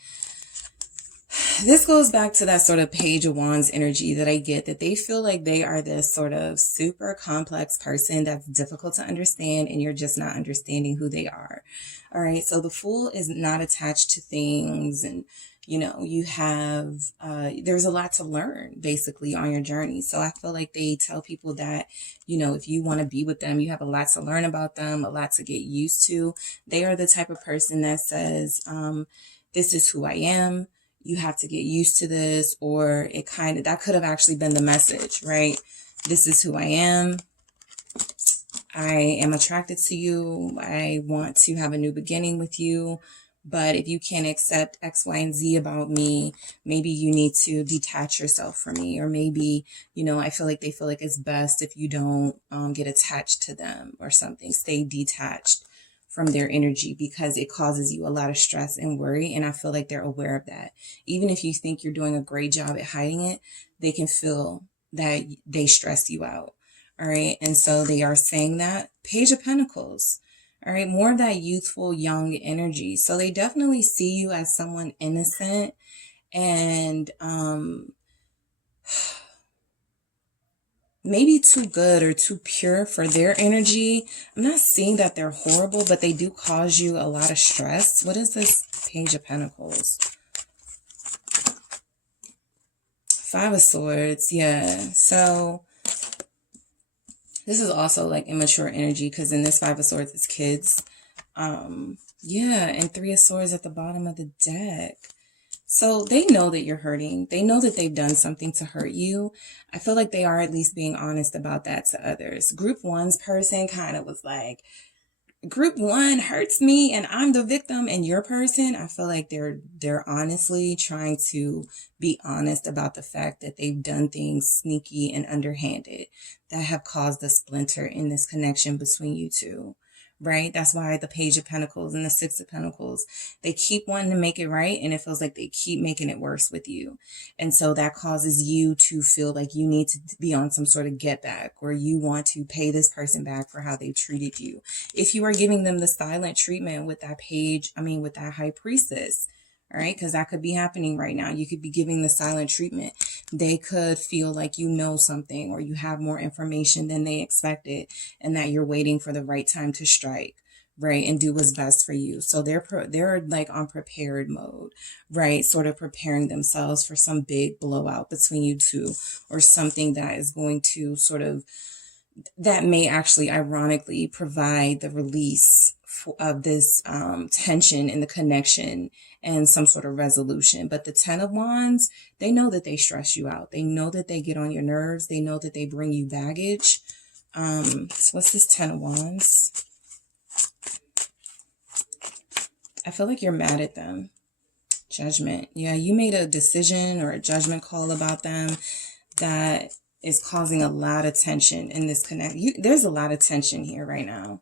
This goes back to that sort of Page of Wands energy that I get, that they feel like they are this sort of super complex person that's difficult to understand, and you're just not understanding who they are. All right. So the Fool is not attached to things, and you have, there's a lot to learn basically on your journey. So I feel like they tell people that, if you want to be with them, you have a lot to learn about them, a lot to get used to. They are the type of person that says, this is who I am. You have to get used to this, or that could have actually been the message, right? This is who I am. I am attracted to you. I want to have a new beginning with you. But if you can't accept X, Y, and Z about me, maybe you need to detach yourself from me. Or maybe, I feel like they feel like it's best if you don't get attached to them or something. Stay detached from their energy, because it causes you a lot of stress and worry. And I feel like they're aware of that. Even if you think you're doing a great job at hiding it, they can feel that they stress you out. All right. And so they are saying that. Page of Pentacles. All right. More of that youthful, young energy. So they definitely see you as someone innocent and, maybe too good or too pure for their energy. I'm not saying that they're horrible, but they do cause you a lot of stress. What is this Page of Pentacles? Five of Swords. Yeah. So this is also like immature energy, because in this Five of Swords, it's kids. Yeah. And Three of Swords at the bottom of the deck. So they know that you're hurting. They know that they've done something to hurt you. I feel like they are at least being honest about that to others. Group One's person kind of was like, Group One hurts me and I'm the victim, and your person, I feel like they're honestly trying to be honest about the fact that they've done things sneaky and underhanded that have caused a splinter in this connection between you two. Right? That's why the Page of Pentacles and the Six of Pentacles, they keep wanting to make it right, and it feels like they keep making it worse with you. And so that causes you to feel like you need to be on some sort of get back, or you want to pay this person back for how they've treated you. If you are giving them the silent treatment with that with that High Priestess, all right, because that could be happening right now. You could be giving the silent treatment. They could feel like you know something, or you have more information than they expected, and that you're waiting for the right time to strike, right, and do what's best for you. So they're like on prepared mode, right, sort of preparing themselves for some big blowout between you two, or something that is going to that may actually ironically provide the release of this tension in the connection and some sort of resolution. But the Ten of Wands, they know that they stress you out. They know that they get on your nerves. They know that they bring you baggage. So what's this Ten of Wands? I feel like you're mad at them. Judgment. Yeah, you made a decision or a judgment call about them that is causing a lot of tension in this there's a lot of tension here right now.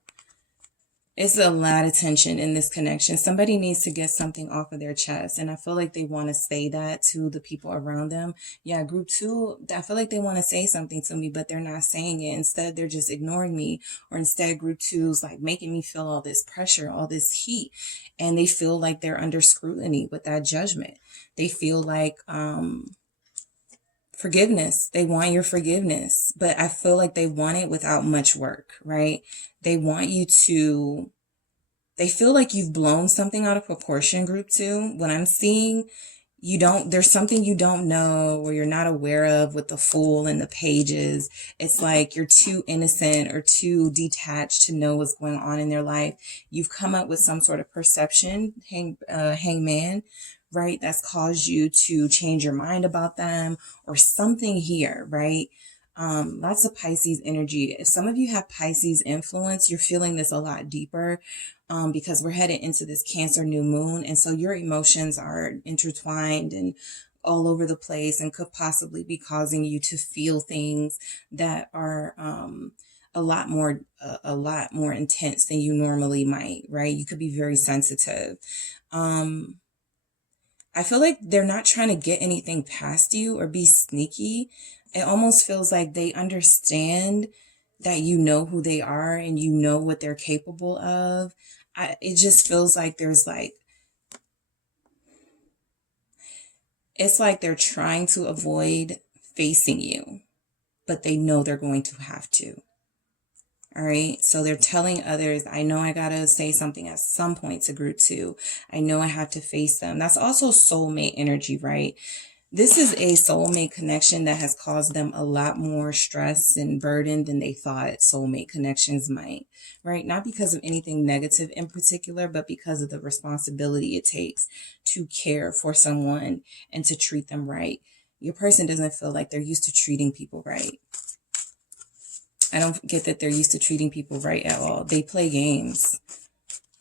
It's a lot of tension in this connection. Somebody needs to get something off of their chest. And I feel like they want to say that to the people around them. Yeah, Group Two, I feel like they want to say something to me, but they're not saying it. Instead, they're just ignoring me. Or instead, Group Two's like making me feel all this pressure, all this heat. And they feel like they're under scrutiny with that judgment. They feel like, forgiveness. They want your forgiveness, but I feel like they want it without much work, right? They want you to, they feel like you've blown something out of proportion, Group Two. What I'm seeing, there's something you don't know or you're not aware of with the Fool and the Pages. It's like you're too innocent or too detached to know what's going on in their life. You've come up with some sort of perception, hangman, right? That's caused you to change your mind about them or something here, right? Lots of Pisces energy. If some of you have Pisces influence, you're feeling this a lot deeper, because we're headed into this Cancer new moon. And so your emotions are intertwined and all over the place and could possibly be causing you to feel things that are, a lot more intense than you normally might, right? You could be very sensitive. I feel like they're not trying to get anything past you or be sneaky. It almost feels like they understand that you know who they are and you know what they're capable of. It just feels like it's like they're trying to avoid facing you, but they know they're going to have to. All right. So they're telling others, I know I got to say something at some point to group 2. I know I have to face them. That's also soulmate energy, right? This is a soulmate connection that has caused them a lot more stress and burden than they thought soulmate connections might, right? Not because of anything negative in particular, but because of the responsibility it takes to care for someone and to treat them right. Your person doesn't feel like they're used to treating people right. I don't get that they're used to treating people right at all. They play games.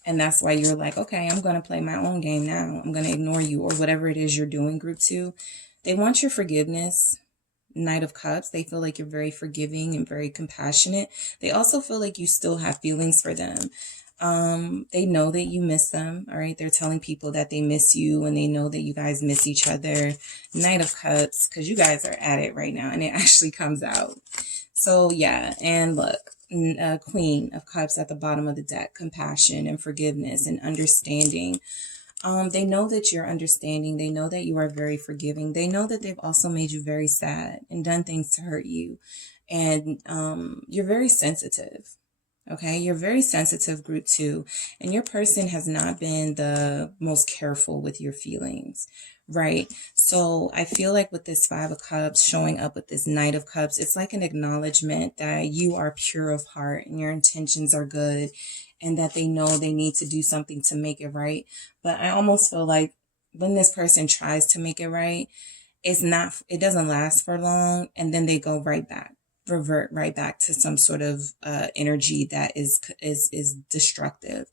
And that's why you're like, okay, I'm going to play my own game now. I'm going to ignore you or whatever it is you're doing, group 2. They want your forgiveness. Knight of Cups. They feel like you're very forgiving and very compassionate. They also feel like you still have feelings for them. They know that you miss them. All right. They're telling people that they miss you and they know that you guys miss each other. Knight of Cups, because you guys are at it right now and it actually comes out. So yeah, and look, Queen of Cups at the bottom of the deck, compassion and forgiveness and understanding. They know that you're understanding. They know that you are very forgiving. They know that they've also made you very sad and done things to hurt you. And you're very sensitive. Okay, you're very sensitive, group 2, and your person has not been the most careful with your feelings, right? So I feel like with this 5 of Cups showing up with this Knight of Cups, it's like an acknowledgement that you are pure of heart and your intentions are good and that they know they need to do something to make it right. But I almost feel like when this person tries to make it right, it doesn't last for long, and then they go right back, revert right back to some sort of energy that is destructive.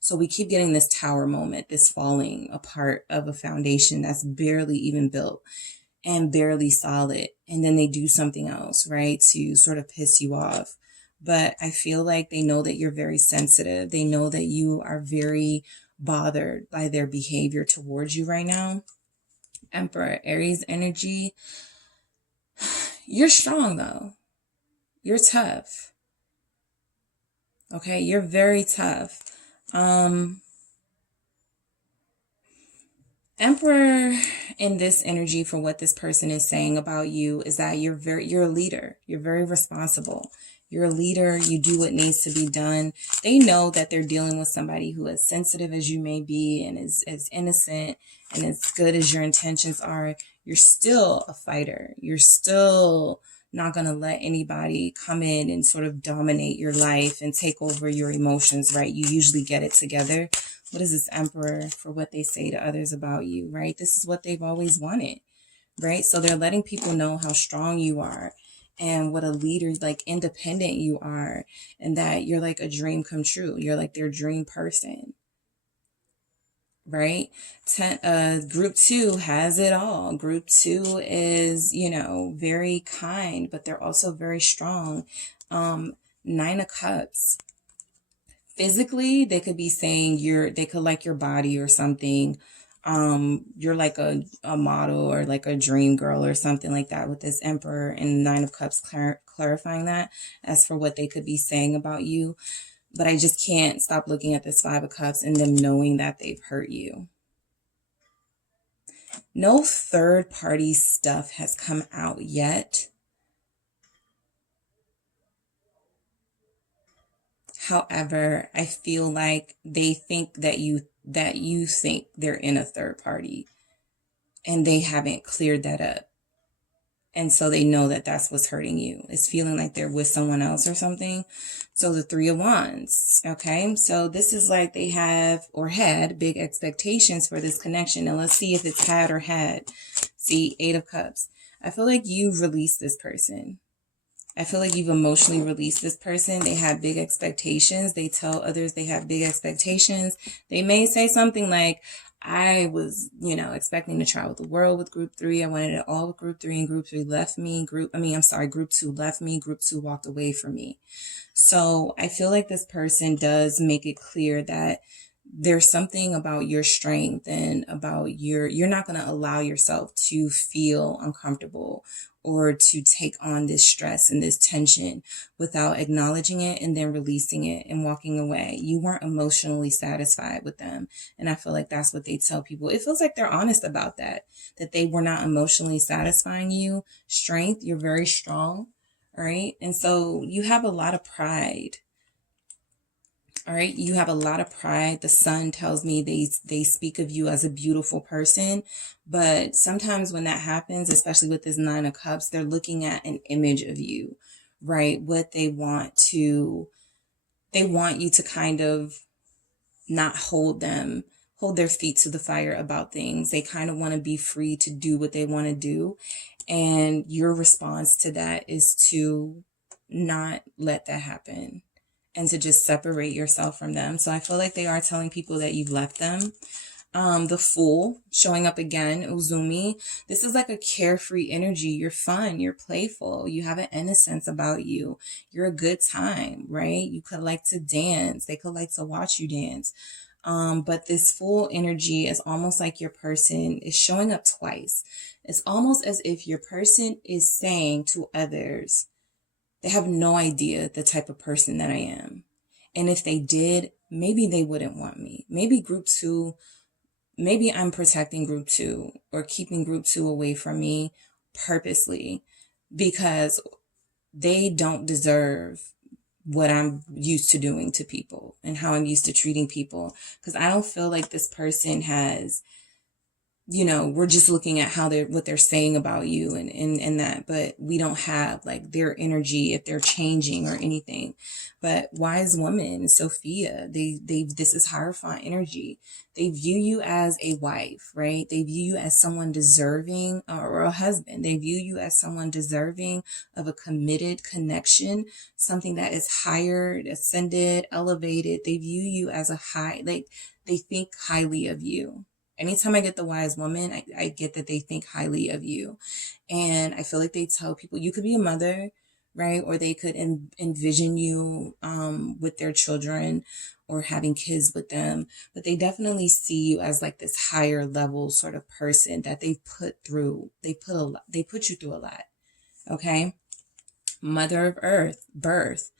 So we keep getting this tower moment, this falling apart of a foundation that's barely even built and barely solid, and then they do something else, right, to sort of piss you off. But I feel like they know that you're very sensitive. They know that you are very bothered by their behavior towards you right now. Emperor, Aries energy. You're strong though. You're tough. Okay, you're very tough. Emperor in this energy, for what this person is saying about you, is that you're a leader. You're very responsible. You're a leader. You do what needs to be done. They know that they're dealing with somebody who, as sensitive as you may be and is as innocent and as good as your intentions are, you're still a fighter. You're still not going to let anybody come in and sort of dominate your life and take over your emotions, right? You usually get it together. What is this Emperor, for what they say to others about you, right? This is what they've always wanted, right? So they're letting people know how strong you are and what a leader, like independent you are, and that you're like a dream come true. You're like their dream person, right? Group 2 has it all. Group 2 is, very kind, but they're also very strong. 9 of Cups. Physically, they could be saying they could like your body or something. You're like a model or like a dream girl or something like that, with this Emperor and 9 of Cups clarifying that as for what they could be saying about you. But I just can't stop looking at this 5 of Cups and them knowing that they've hurt you. No third party stuff has come out yet. However, I feel like they think that you think they're in a third party. and they haven't cleared that up. And so they know that that's what's hurting you. It's feeling like they're with someone else or something. So the Three of Wands, okay? So this is like they have or had big expectations for this connection. And let's see if it's had or had. See, Eight of Cups. I feel like you've released this person. I feel like you've emotionally released this person. They had big expectations. They tell others they have big expectations. They may say something like, I was, expecting to travel the world with group 3. I wanted it all with group 3, and group 3 left me. Group 2 left me. Group 2 walked away from me. So I feel like this person does make it clear that there's something about your strength and about you're not going to allow yourself to feel uncomfortable or to take on this stress and this tension without acknowledging it and then releasing it and walking away. You weren't emotionally satisfied with them. And I feel like that's what they tell people. It feels like they're honest about that they were not emotionally satisfying you. Strength, you're very strong. All right. And so you have a lot of pride. All right. You have a lot of pride. The sun tells me they speak of you as a beautiful person. But sometimes when that happens, especially with this Nine of Cups, they're looking at an image of you, right? What they want you to kind of not hold their feet to the fire about things. They kind of want to be free to do what they want to do. And your response to that is to not let that happen and to just separate yourself from them. So I feel like they are telling people that you've left them. The Fool showing up again, Uzumi. This is like a carefree energy. You're fun. You're playful. You have an innocence about you. You're a good time, right? You could like to dance. They could like to watch you dance. But this Fool energy is almost like your person is showing up twice. It's almost as if your person is saying to others, they have no idea the type of person that I am. And if they did, maybe they wouldn't want me. Maybe I'm protecting group 2 or keeping group 2 away from me purposely because they don't deserve what I'm used to doing to people and how I'm used to treating people. Because I don't feel like this person has, we're just looking at what they're saying about you and that, but we don't have like their energy if they're changing or anything. But Wise Woman, Sophia, this is Hierophant energy. They view you as a wife, right? They view you as someone deserving, or a husband. They view you as someone deserving of a committed connection, something that is higher, ascended, elevated. They view you as they think highly of you. Anytime I get the Wise Woman, I get that they think highly of you. And I feel like they tell people you could be a mother, right? Or they could envision you with their children or having kids with them. But they definitely see you as like this higher level sort of person that they put you through a lot. Okay. Mother of Earth, birth.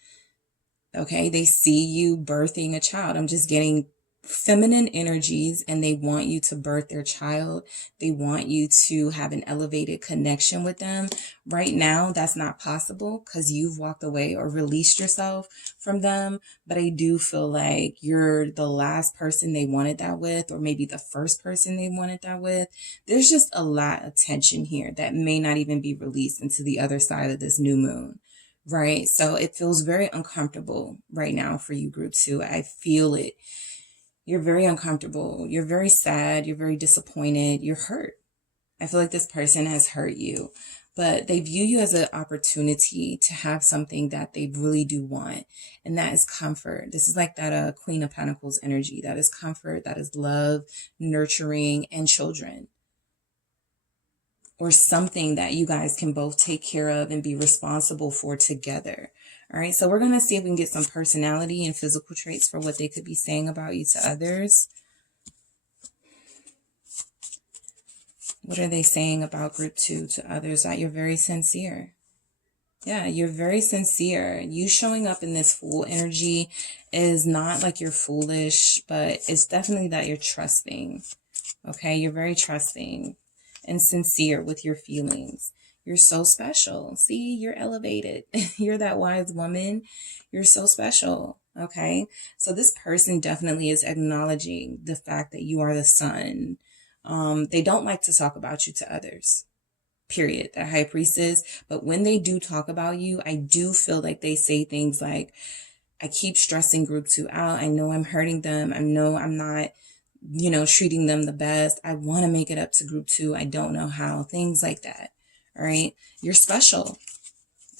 Okay. They see you birthing a child. I'm just getting feminine energies, and they want you to birth their child. They want you to have an elevated connection with them. Right now, that's not possible because you've walked away or released yourself from them. But I do feel like you're the last person they wanted that with, or maybe the first person they wanted that with. There's just a lot of tension here that may not even be released into the other side of this new moon. Right? So it feels very uncomfortable right now for you, group 2. I feel it. You're very uncomfortable. You're very sad. You're very disappointed. You're hurt. I feel like this person has hurt you, but they view you as an opportunity to have something that they really do want. And that is comfort. This is like that Queen of Pentacles energy. That is comfort. That is love, nurturing, and children. Or something that you guys can both take care of and be responsible for together. All right, so we're going to see if we can get some personality and physical traits for what they could be saying about you to others. What are they saying about group 2 to others? That you're very sincere. Yeah, you're very sincere. You showing up in this Fool energy is not like you're foolish, but it's definitely that you're trusting. Okay, you're very trusting and sincere with your feelings. You're so special. See, you're elevated. You're that Wise Woman. You're so special. Okay. So this person definitely is acknowledging the fact that you are the sun. They don't like to talk about you to others. Period. The high priestess. But when they do talk about you, I do feel like they say things like, I keep stressing group 2 out. I know I'm hurting them. I know I'm not, treating them the best. I want to make it up to group 2. I don't know how. Things like that. All right. You're special.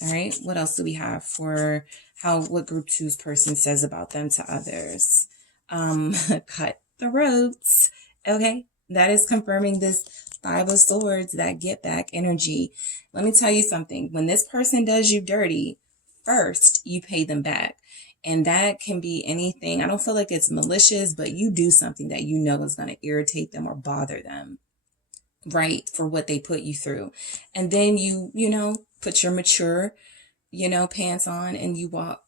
All right. What else do we have for what group 2's person says about them to others? Cut the ropes. Okay. That is confirming this 5 of Swords, that get back energy. Let me tell you something. When this person does you dirty, first you pay them back. And that can be anything. I don't feel like it's malicious, but you do something that you know is going to irritate them or bother them, right? For what they put you through. And then you put your mature, pants on and you walk.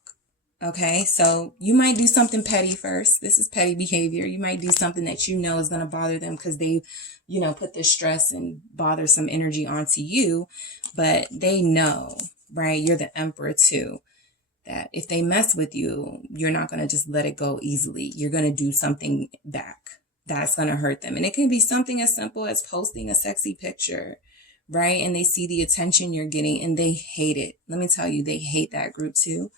Okay, so you might do something petty first. This is petty behavior. You might do something that you know is going to bother them because they, put this stress and bothersome energy onto you. But they know, right? You're the emperor too. That if they mess with you, you're not going to just let it go easily. You're going to do something back that's going to hurt them. And it can be something as simple as posting a sexy picture, right? And they see the attention you're getting and they hate it. Let me tell you, they hate that group too.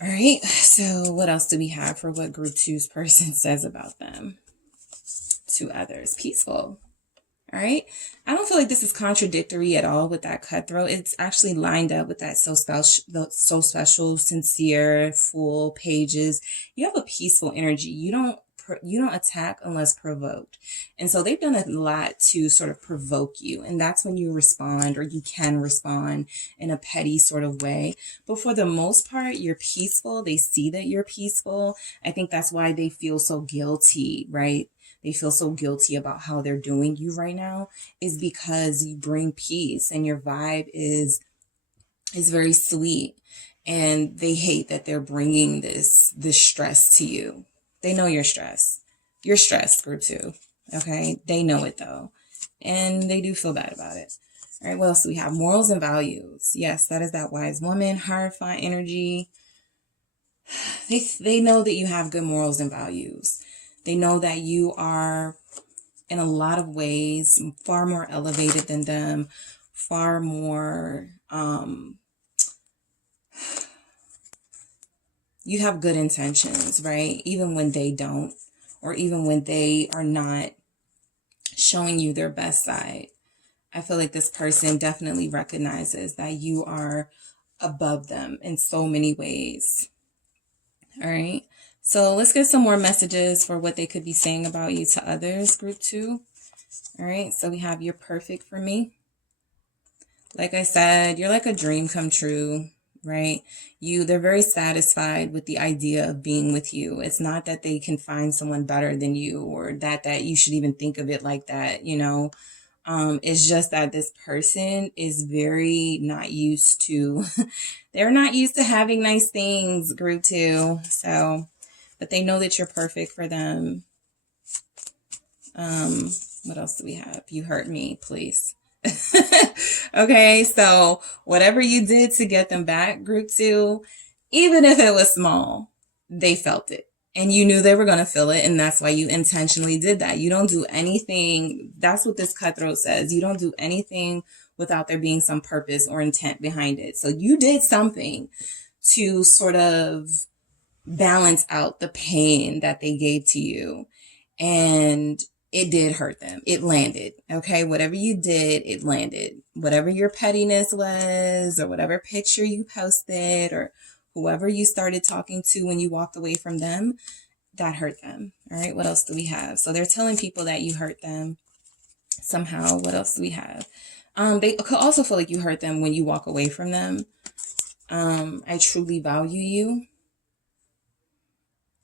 All right, so what else do we have for what group 2's person says about them to others? Peaceful. All right, I don't feel like this is contradictory at all with that cutthroat. It's actually lined up with that so special, sincere, full pages. You have a peaceful energy. You don't attack unless provoked. And so they've done a lot to sort of provoke you. And that's when you respond, or you can respond in a petty sort of way. But for the most part, you're peaceful. They see that you're peaceful. I think that's why they feel so guilty, right? They feel so guilty about how they're doing you right now, is because you bring peace and your vibe is very sweet. And they hate that they're bringing this stress to you. They know you're stressed. You're stressed, group 2. Okay. They know it though. And they do feel bad about it. All right. What else do we have? Morals and values. Yes, that is that wise woman, Hierophant energy. They know that you have good morals and values. They know that you are, in a lot of ways, far more elevated than them, far more, you have good intentions, right? Even when they don't, or even when they are not showing you their best side. I feel like this person definitely recognizes that you are above them in so many ways. All right. So let's get some more messages for what they could be saying about you to others, group 2. All right. So we have, you're perfect for me. Like I said, you're like a dream come true, right? They're very satisfied with the idea of being with you. It's not that they can find someone better than you, or that you should even think of it like that, It's just that this person is very not used to, they're not used to having nice things, group 2. So, but they know that you're perfect for them. What else do we have? You hurt me, please. Okay, so whatever you did to get them back, group 2, even if it was small, they felt it. And you knew they were going to feel it. And that's why you intentionally did that. You don't do anything. That's what this cutthroat says. You don't do anything without there being some purpose or intent behind it. So you did something to sort of balance out the pain that they gave to you. And it did hurt them. It landed. Okay. Whatever you did, it landed. Whatever your pettiness was, or whatever picture you posted, or whoever you started talking to when you walked away from them, that hurt them. All right. What else do we have? So they're telling people that you hurt them somehow. What else do we have? They could also feel like you hurt them when you walk away from them. I truly value you.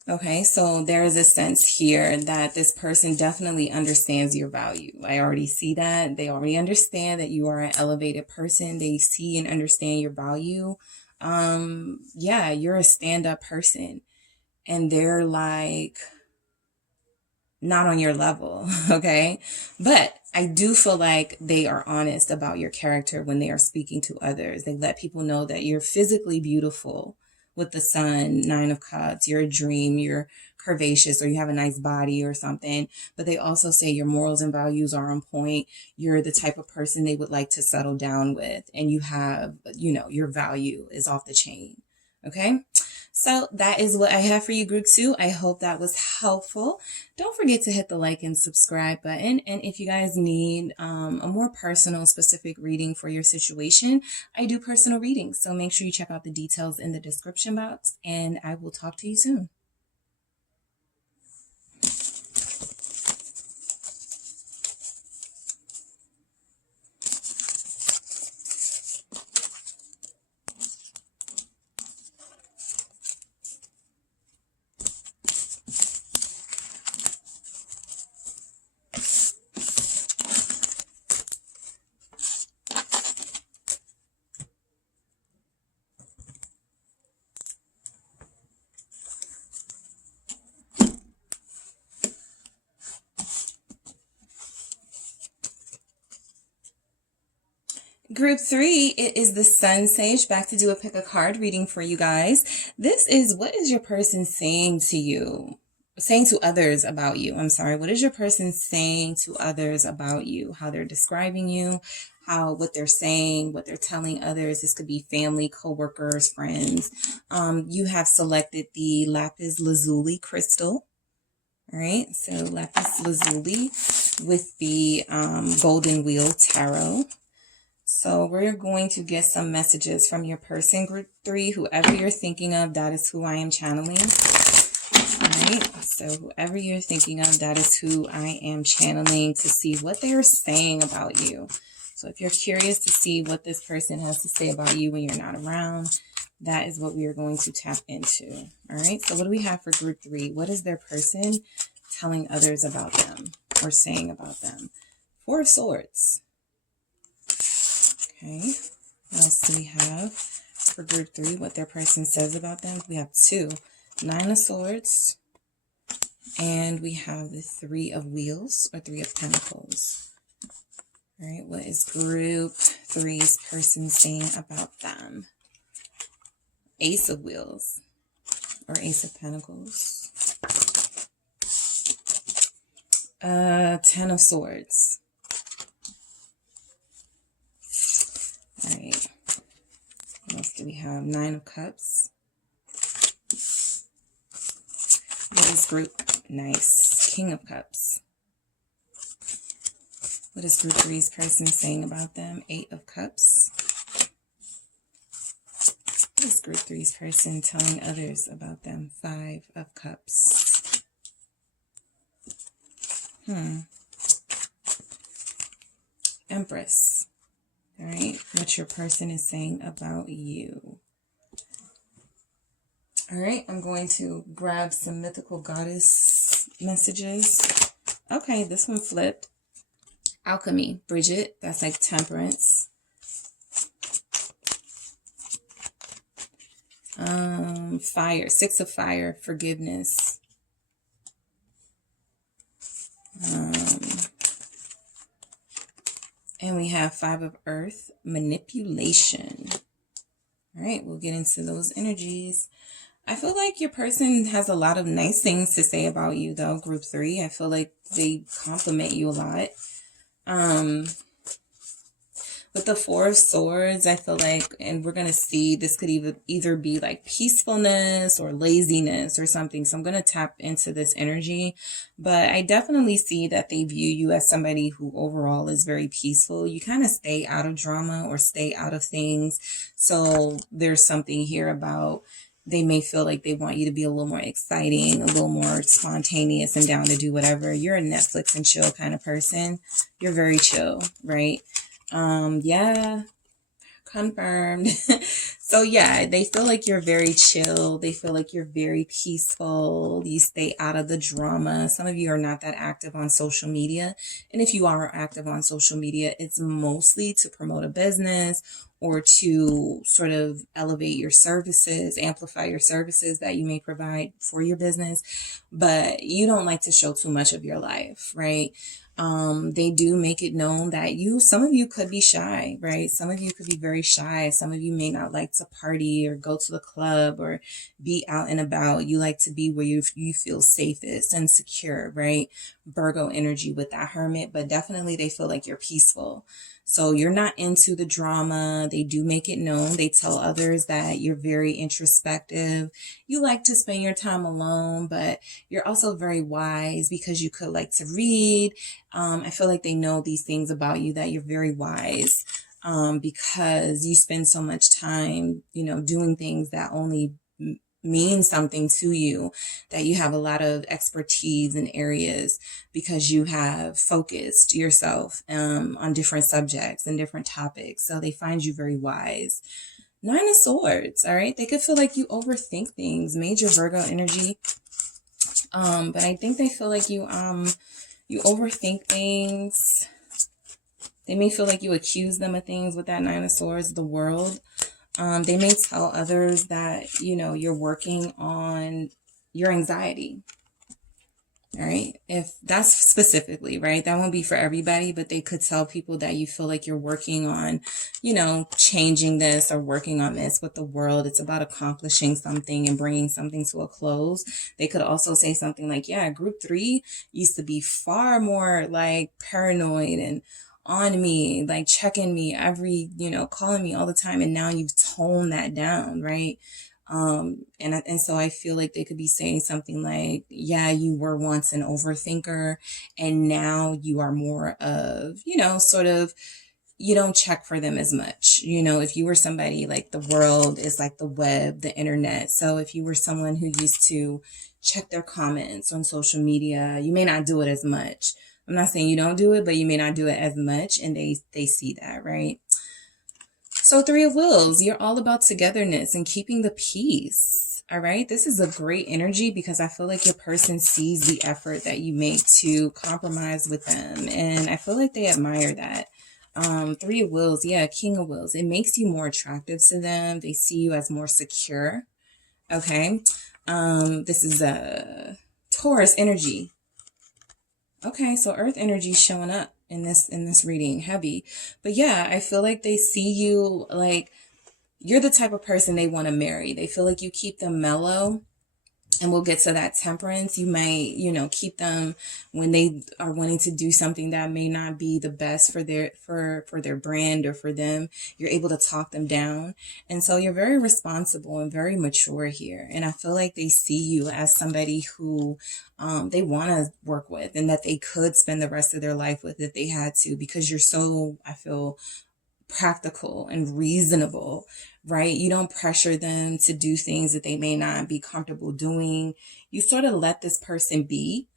Okay, so there is a sense here that this person definitely understands your value. I already see that. They already understand that you are an elevated person. They see and understand your value. Yeah, you're a stand-up person. And they're like not on your level, okay? But I do feel like they are honest about your character when they are speaking to others. They let people know that you're physically beautiful, with the sun, 9 of Cups. You're a dream, you're curvaceous, or you have a nice body or something. But they also say your morals and values are on point. You're the type of person they would like to settle down with. And you have, your value is off the chain. Okay. So that is what I have for you, group 2. I hope that was helpful. Don't forget to hit the like and subscribe button. And if you guys need a more personal, specific reading for your situation, I do personal readings. So make sure you check out the details in the description box, and I will talk to you soon. Group 3, it is the Sun Sage, back to do a pick a card reading for you guys. This is, what is your person saying to you? Saying to others about you. I'm sorry. What is your person saying to others about you? How they're describing you, what they're saying, what they're telling others. This could be family, co-workers, friends. You have selected the Lapis Lazuli crystal. All right. So Lapis Lazuli with the Golden Wheel Tarot. So we're going to get some messages from your person, group 3. Whoever you're thinking of, that is who I am channeling. All right. So whoever you're thinking of, that is who I am channeling to see what they're saying about you. So if you're curious to see what this person has to say about you when you're not around, that is what we are going to tap into. All right. So what do we have for group 3? What is their person telling others about them or saying about them? 4 of Swords. Okay, what else do we have for group 3? What their person says about them? We have 2, 9 of Swords, and we have the 3 of Wheels or 3 of Pentacles. All right, what is group 3's person saying about them? Ace of Wheels or Ace of Pentacles. 10 of Swords. All right. What else do we have? 9 of Cups. What is group? Nice. King of Cups. What is group 3's person saying about them? 8 of Cups. What is group 3's person telling others about them? 5 of Cups. Empress. All right, what your person is saying about you. All right, I'm going to grab some mythical goddess messages. Okay, this one flipped. Alchemy, Bridget, that's like temperance. Fire, 6 of Fire, forgiveness. And we have 5 of Earth, manipulation. All right, we'll get into those energies. I feel like your person has a lot of nice things to say about you, though, group 3. I feel like they compliment you a lot. With the 4 of Swords, I feel like, and we're going to see, this could either be like peacefulness or laziness or something. So I'm going to tap into this energy. But I definitely see that they view you as somebody who overall is very peaceful. You kind of stay out of drama or stay out of things. So there's something here about they may feel like they want you to be a little more exciting, a little more spontaneous and down to do whatever. You're a Netflix and chill kind of person. You're very chill, right? Yeah, confirmed. So yeah, they feel like you're very chill. They feel like you're very peaceful. You stay out of the drama. Some of you are not that active on social media. And if you are active on social media, it's mostly to promote a business or to sort of elevate your services, amplify your services that you may provide for your business, but you don't like to show too much of your life, right? They do make it known that some of you could be shy, right? Some of you could be very shy. Some of you may not like to party or go to the club or be out and about. You like to be where you feel safest and secure, right? Virgo energy with that Hermit, but definitely they feel like you're peaceful. So you're not into the drama. They do make it known. They tell others that you're very introspective. You like to spend your time alone, but you're also very wise because you could like to read. I feel like they know these things about you, that you're very wise, because you spend so much time, doing things that only mean something to you, that you have a lot of expertise in areas because you have focused yourself on different subjects and different topics. So they find you very wise. Nine of Swords, all right? They could feel like you overthink things, major Virgo energy. But I think they feel like you overthink things. They may feel like you accuse them of things with that Nine of Swords, the world. They may tell others that, you're working on your anxiety. All right. If that's specifically, right, that won't be for everybody, but they could tell people that you feel like you're working on, changing this or working on this with the world. It's about accomplishing something and bringing something to a close. They could also say something like, yeah, group 3 used to be far more like paranoid and on me, like checking me calling me all the time. And now you've toned that down, right? And so I feel like they could be saying something like, yeah, you were once an overthinker and now you are more of, sort of, you don't check for them as much. If you were somebody like the world is like the web, the internet. So if you were someone who used to check their comments on social media, you may not do it as much. I'm not saying you don't do it, but you may not do it as much, and they see that, right? So 3 of Wheels, you're all about togetherness and keeping the peace, all right? This is a great energy because I feel like your person sees the effort that you make to compromise with them, and I feel like they admire that. 3 of Wheels, yeah, King of Wheels. It makes you more attractive to them. They see you as more secure, okay? This is a Taurus energy. Okay, so earth energy showing up in this reading, heavy. But yeah, I feel like they see you like you're the type of person they want to marry. They feel like you keep them mellow. And we'll get to that temperance. You may, keep them when they are wanting to do something that may not be the best for their brand or for them. You're able to talk them down. And so you're very responsible and very mature here. And I feel like they see you as somebody who they want to work with and that they could spend the rest of their life with if they had to, because you're so, I feel, practical and reasonable, right? You don't pressure them to do things that they may not be comfortable doing. You sort of let this person be.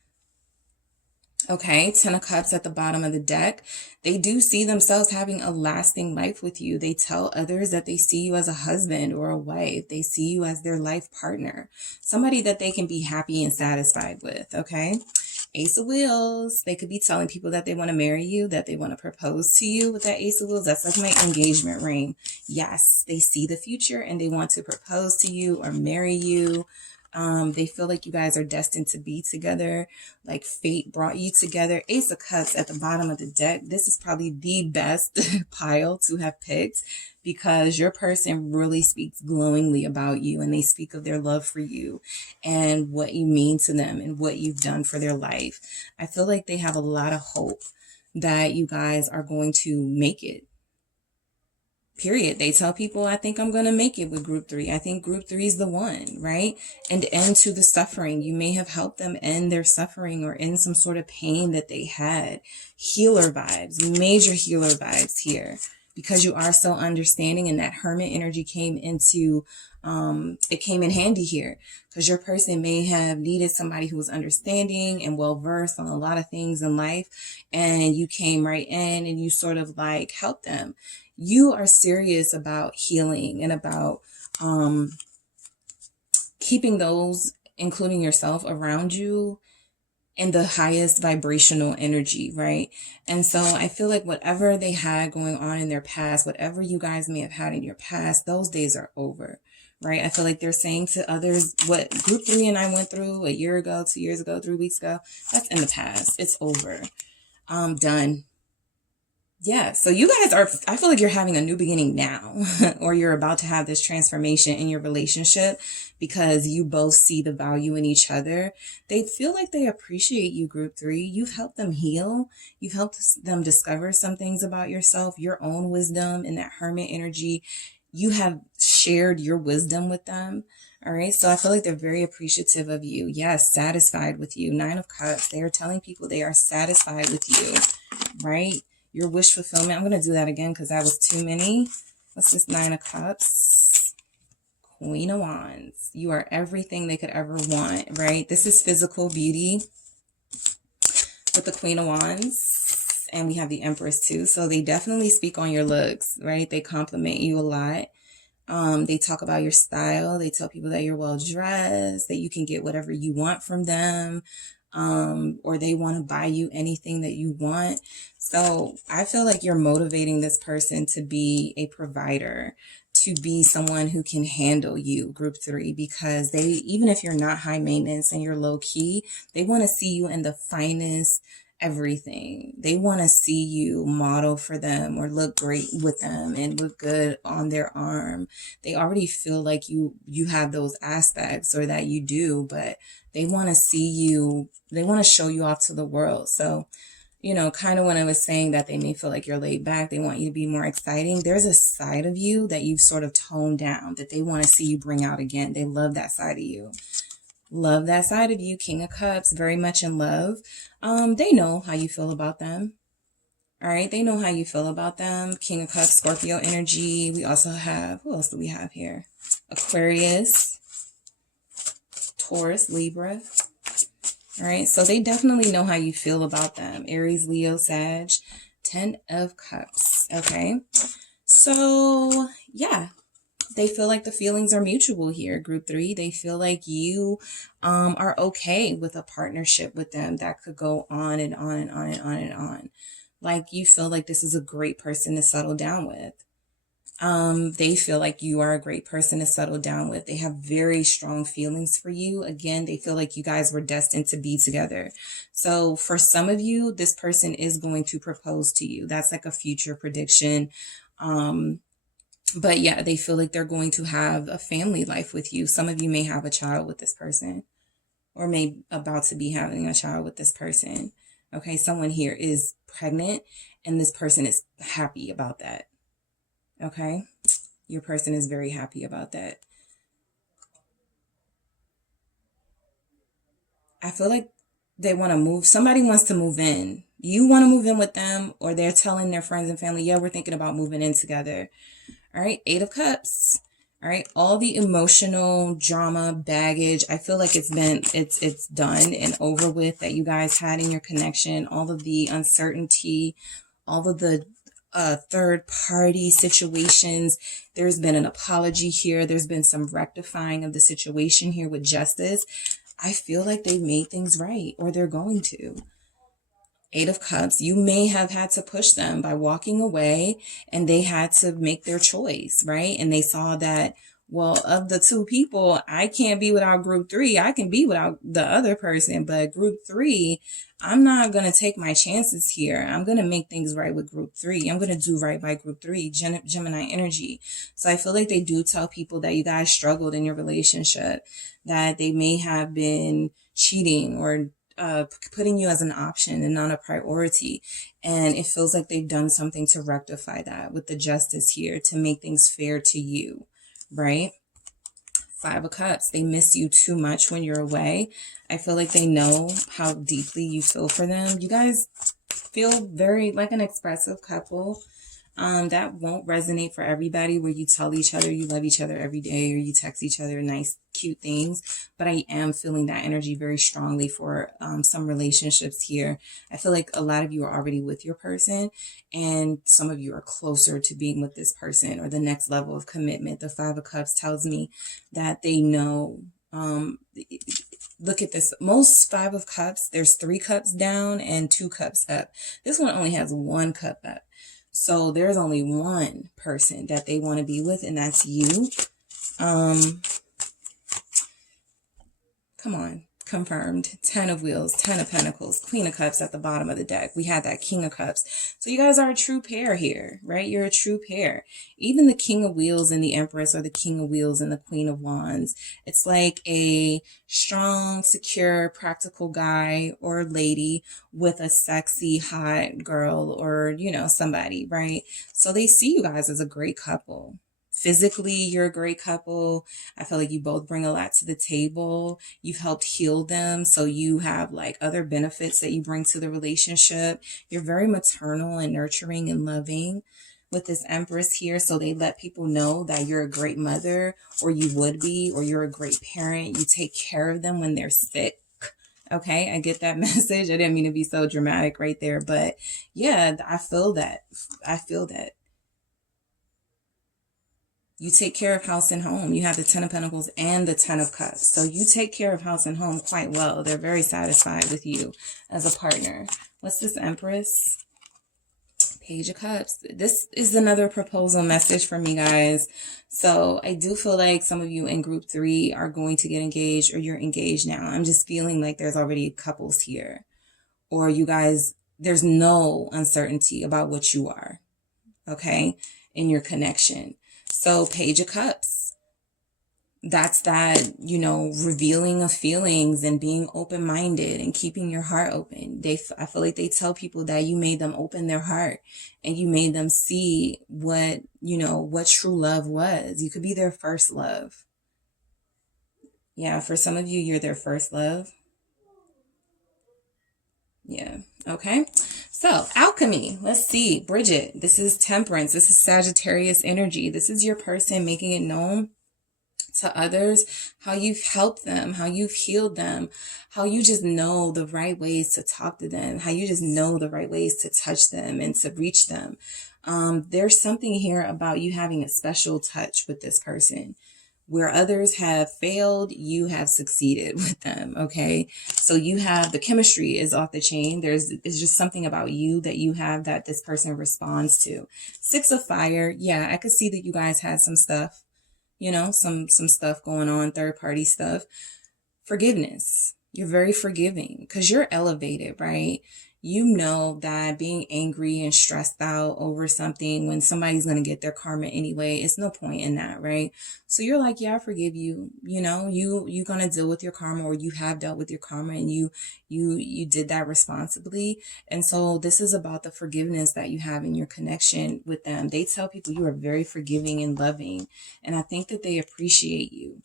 Okay, 10 of Cups at the bottom of the deck. They do see themselves having a lasting life with you. They tell others that they see you as a husband or a wife. They see you as their life partner, somebody that they can be happy and satisfied with, okay? Ace of Wheels. They could be telling people that they want to marry you, that they want to propose to you with that Ace of Wheels. That's like my engagement ring. Yes, they see the future and they want to propose to you or marry you. They feel like you guys are destined to be together, like fate brought you together. Ace of Cups at the bottom of the deck. This is probably the best pile to have picked because your person really speaks glowingly about you and they speak of their love for you and what you mean to them and what you've done for their life. I feel like they have a lot of hope that you guys are going to make it. Period. They tell people, I think I'm going to make it with group 3. I think group 3 is the one, right? And end to the suffering. You may have helped them end their suffering or end some sort of pain that they had. Healer vibes, major healer vibes here because you are so understanding, and that Hermit energy came into, it came in handy here because your person may have needed somebody who was understanding and well-versed on a lot of things in life. And you came right in and you sort of like helped them. You are serious about healing and about keeping those, including yourself, around you in the highest vibrational energy, right? And so I feel like whatever they had going on in their past, whatever you guys may have had in your past, those days are over, right? I feel like they're saying to others what group 3 and I went through a year ago, 2 years ago, 3 weeks ago, that's in the past. It's over. Done. Yeah, so you guys are, I feel like you're having a new beginning now, or you're about to have this transformation in your relationship because you both see the value in each other. They feel like they appreciate you, group 3. You've helped them heal. You've helped them discover some things about yourself, your own wisdom, and that hermit energy. You have shared your wisdom with them. All right, so I feel like they're very appreciative of you. Yes, satisfied with you. 9 of Cups. They are telling people they are satisfied with you, right? Your wish fulfillment. I'm going to do that again because that was too many. What's this? 9 of Cups. Queen of Wands. You are everything they could ever want, right? This is physical beauty with the Queen of Wands. And we have the Empress too. So they definitely speak on your looks, right? They compliment you a lot. They talk about your style. They tell people that you're well dressed, that you can get whatever you want from them. Or they want to buy you anything that you want. So I feel like you're motivating this person to be a provider, to be someone who can handle you, group 3, because they, even if you're not high maintenance and you're low key, they want to see you in the finest everything. They want to see you model for them or look great with them and look good on their arm. They already feel like you have those aspects, or that you do, but they want to see you, they want to show you off to the world. So, you know, kind of when I was saying that they may feel like you're laid back, they want you to be more exciting. There's a side of you that you've sort of toned down that they want to see you bring out again. They love that side of you. Love that side of you. King of Cups, very much in love. They know how you feel about them. All right, they know how you feel about them. King of Cups, Scorpio energy. We also have, who else do we have here? Aquarius, Taurus, Libra. All right, so they definitely know how you feel about them. Aries, Leo, Sag. 10 of Cups. Okay, so yeah, they feel like the feelings are mutual here, group 3. They feel like you are okay with a partnership with them that could go on and on and on and on and on. Like, you feel like this is a great person to settle down with. They feel like you are a great person to settle down with. They have very strong feelings for you. Again, they feel like you guys were destined to be together. So for some of you, this person is going to propose to you. That's like a future prediction. But yeah, they feel like they're going to have a family life with you. Some of you may have a child with this person, or may about to be having a child with this person. Okay, someone here is pregnant and this person is happy about that. Okay, your person is very happy about that. I feel like they want to move. Somebody wants to move in. You want to move in with them, or they're telling their friends and family, yeah, we're thinking about moving in together. All right, 8 of Cups. All right, all the emotional drama, baggage, I feel like it's done and over with that you guys had in your connection. All of the uncertainty, all of the third party situations. There's been an apology here. There's been some rectifying of the situation here with justice. I feel like they've made things right, or they're going to. 8 of Cups, you may have had to push them by walking away, and they had to make their choice, right? And they saw that, well, of the 2 people, I can't be without group 3. I can be without the other person, but group 3, I'm not going to take my chances here. I'm going to make things right with group 3. I'm going to do right by group 3, Gemini energy. So I feel like they do tell people that you guys struggled in your relationship, that they may have been cheating or putting you as an option and not a priority. And it feels like they've done something to rectify that with the justice here to make things fair to you, right? 5 of Cups, they miss you too much when you're away. I feel like they know how deeply you feel for them. You guys feel very like an expressive couple. That won't resonate for everybody, where you tell each other you love each other every day, or you text each other nice, cute things. But I am feeling that energy very strongly for some relationships here. I feel like a lot of you are already with your person, and some of you are closer to being with this person or the next level of commitment. The 5 of Cups tells me that they know look at this. Most Five of Cups, there's 3 cups down and 2 cups up. This one only has 1 cup up. So there's only one person that they want to be with, and that's you. Come on. Confirmed. 10 of Wheels, 10 of Pentacles, Queen of Cups at the bottom of the deck. We had that King of Cups. So you guys are a true pair here, right? You're a true pair. Even the King of Wheels and the Empress, or the King of Wheels and the Queen of Wands, it's like a strong, secure, practical guy or lady with a sexy, hot girl, or, you know, somebody, right? So they see you guys as a great couple. Physically, you're a great couple. I feel like you both bring a lot to the table. You've helped heal them. So you have like other benefits that you bring to the relationship. You're very maternal and nurturing and loving with this Empress here. So they let people know that you're a great mother, or you would be, or you're a great parent. You take care of them when they're sick. Okay, I get that message. I didn't mean to be so dramatic right there. But yeah, I feel that. I feel that. You take care of house and home. You have the 10 of Pentacles and the 10 of Cups. So you take care of house and home quite well. They're very satisfied with you as a partner. What's this, Empress? Page of Cups. This is another proposal message for me, guys. So I do feel like some of you in group 3 are going to get engaged, or you're engaged now. I'm just feeling like there's already couples here. Or you guys, there's no uncertainty about what you are. Okay? In your connection. So Page of Cups, that's that, you know, revealing of feelings and being open-minded and keeping your heart open. I feel like they tell people that you made them open their heart and you made them see what, you know, what true love was. You could be their first love. Yeah, for some of you, you're their first love. Yeah. Okay. So alchemy, let's see. Bridget, this is Temperance. This is Sagittarius energy. This is your person making it known to others how you've helped them, how you've healed them, how you just know the right ways to talk to them, how you just know the right ways to touch them and to reach them. There's something here about you having a special touch with this person. Where others have failed, you have succeeded with them, okay? So you have, the chemistry is off the chain. It's just something about you that you have that this person responds to. 6 of Fire, yeah, I could see that you guys had some stuff, you know, some stuff going on, third-party stuff. Forgiveness. You're very forgiving because you're elevated, right? You know that being angry and stressed out over something when somebody's going to get their karma anyway, it's no point in that, right? So you're like, yeah, I forgive you. You know, you're going to deal with your karma, or you have dealt with your karma, and you did that responsibly. And so this is about the forgiveness that you have in your connection with them. They tell people you are very forgiving and loving, and I think that they appreciate you.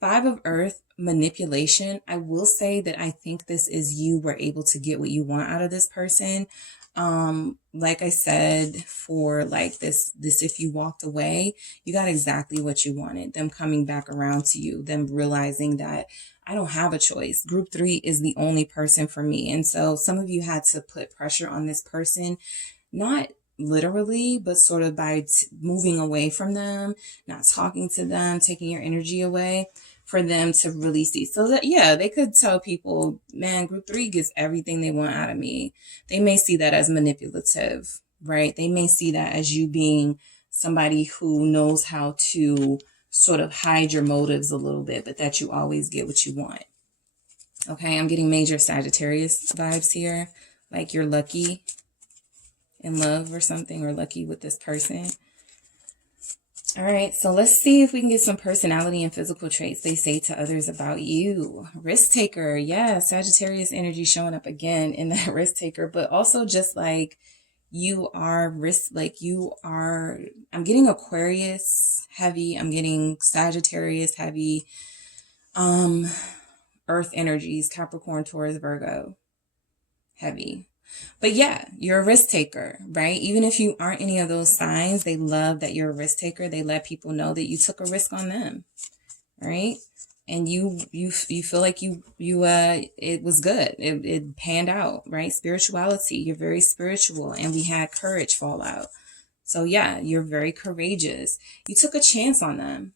5 of Earth, manipulation. I will say that I think this is you were able to get what you want out of this person. Like I said, for like this, if you walked away, you got exactly what you wanted. Them coming back around to you, them realizing that I don't have a choice. Group 3 is the only person for me. And so some of you had to put pressure on this person, not literally, but sort of by moving away from them, not talking to them, taking your energy away, for them to release these. So that, yeah, they could tell people, man, group 3 gets everything they want out of me. They may see that as manipulative, right? They may see that as you being somebody who knows how to sort of hide your motives a little bit, but that you always get what you want. Okay, I'm getting major Sagittarius vibes here. Like you're lucky in love or something, or lucky with this person. All right, so let's see if we can get some personality and physical traits they say to others about you. Risk taker. Yeah, Sagittarius energy showing up again in that risk taker, but also just like you are I'm getting Aquarius heavy. I'm getting Sagittarius heavy. Earth energies, Capricorn, Taurus, Virgo heavy. But yeah, you're a risk taker, right? Even if you aren't any of those signs, they love that you're a risk taker. They let people know that you took a risk on them, right? And you feel like it was good. It panned out, right? Spirituality. You're very spiritual, and we had courage fall out. So yeah, you're very courageous. You took a chance on them.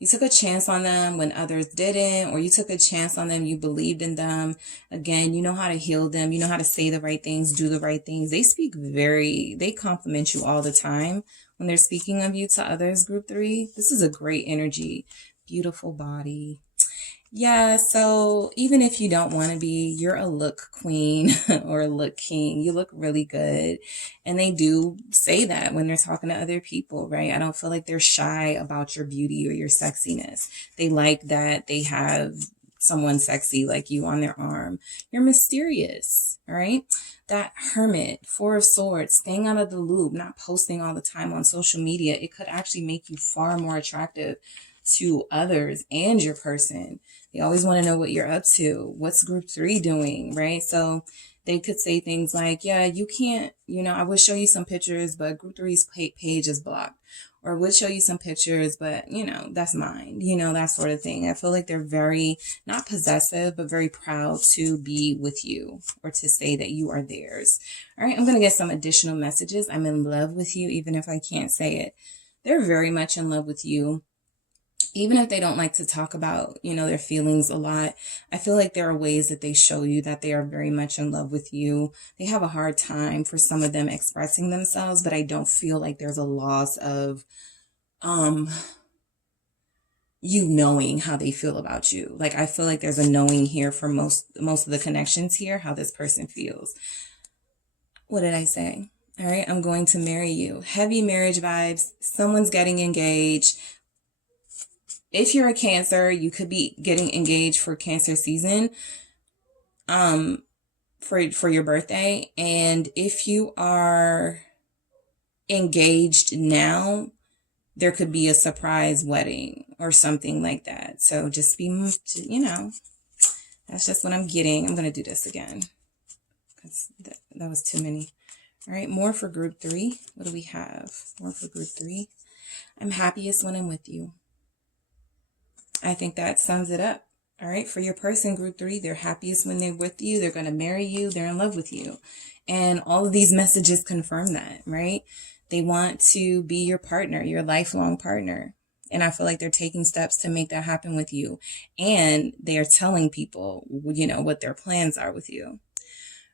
You took a chance on them when others didn't, or you took a chance on them, you believed in them. Again, you know how to heal them. You know how to say the right things, do the right things. They compliment you all the time when they're speaking of you to others, group 3. This is a great energy. Beautiful body. Yeah, so even if you don't want to be, you're a look queen or a look king. You look really good. And they do say that when they're talking to other people, right? I don't feel like they're shy about your beauty or your sexiness. They like that they have someone sexy like you on their arm. You're mysterious, all right? That Hermit, 4 of Swords, staying out of the loop, not posting all the time on social media, it could actually make you far more attractive to others and your person. They always want to know what you're up to. What's group 3 doing, right? So they could say things like, yeah, you can't, I would show you some pictures, but group 3's page is blocked. Or would show you some pictures, but, that's mine, that sort of thing. I feel like they're very, not possessive, but very proud to be with you or to say that you are theirs. All right, I'm going to get some additional messages. I'm in love with you, even if I can't say it. They're very much in love with you. Even if they don't like to talk about, their feelings a lot, I feel like there are ways that they show you that they are very much in love with you. They have a hard time for some of them expressing themselves, but I don't feel like there's a loss of, you knowing how they feel about you. Like, I feel like there's a knowing here for most of the connections here, how this person feels. What did I say? All right, I'm going to marry you. Heavy marriage vibes. Someone's getting engaged. If you're a Cancer, you could be getting engaged for Cancer season, for your birthday. And if you are engaged now, there could be a surprise wedding or something like that. So just be, that's just what I'm getting. I'm going to do this again because that was too many. All right, more for group 3. What do we have? More for group 3. I'm happiest when I'm with you. I think that sums it up. All right. For your person, group 3, they're happiest when they're with you. They're going to marry you. They're in love with you. And all of these messages confirm that, right? They want to be your partner, your lifelong partner. And I feel like they're taking steps to make that happen with you. And they are telling people, what their plans are with you.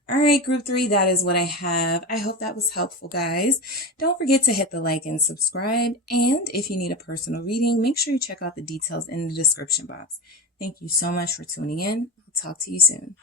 All right, group 3, that is what I have. I hope that was helpful, guys. Don't forget to hit the like and subscribe. And if you need a personal reading, make sure you check out the details in the description box. Thank you so much for tuning in. I'll talk to you soon.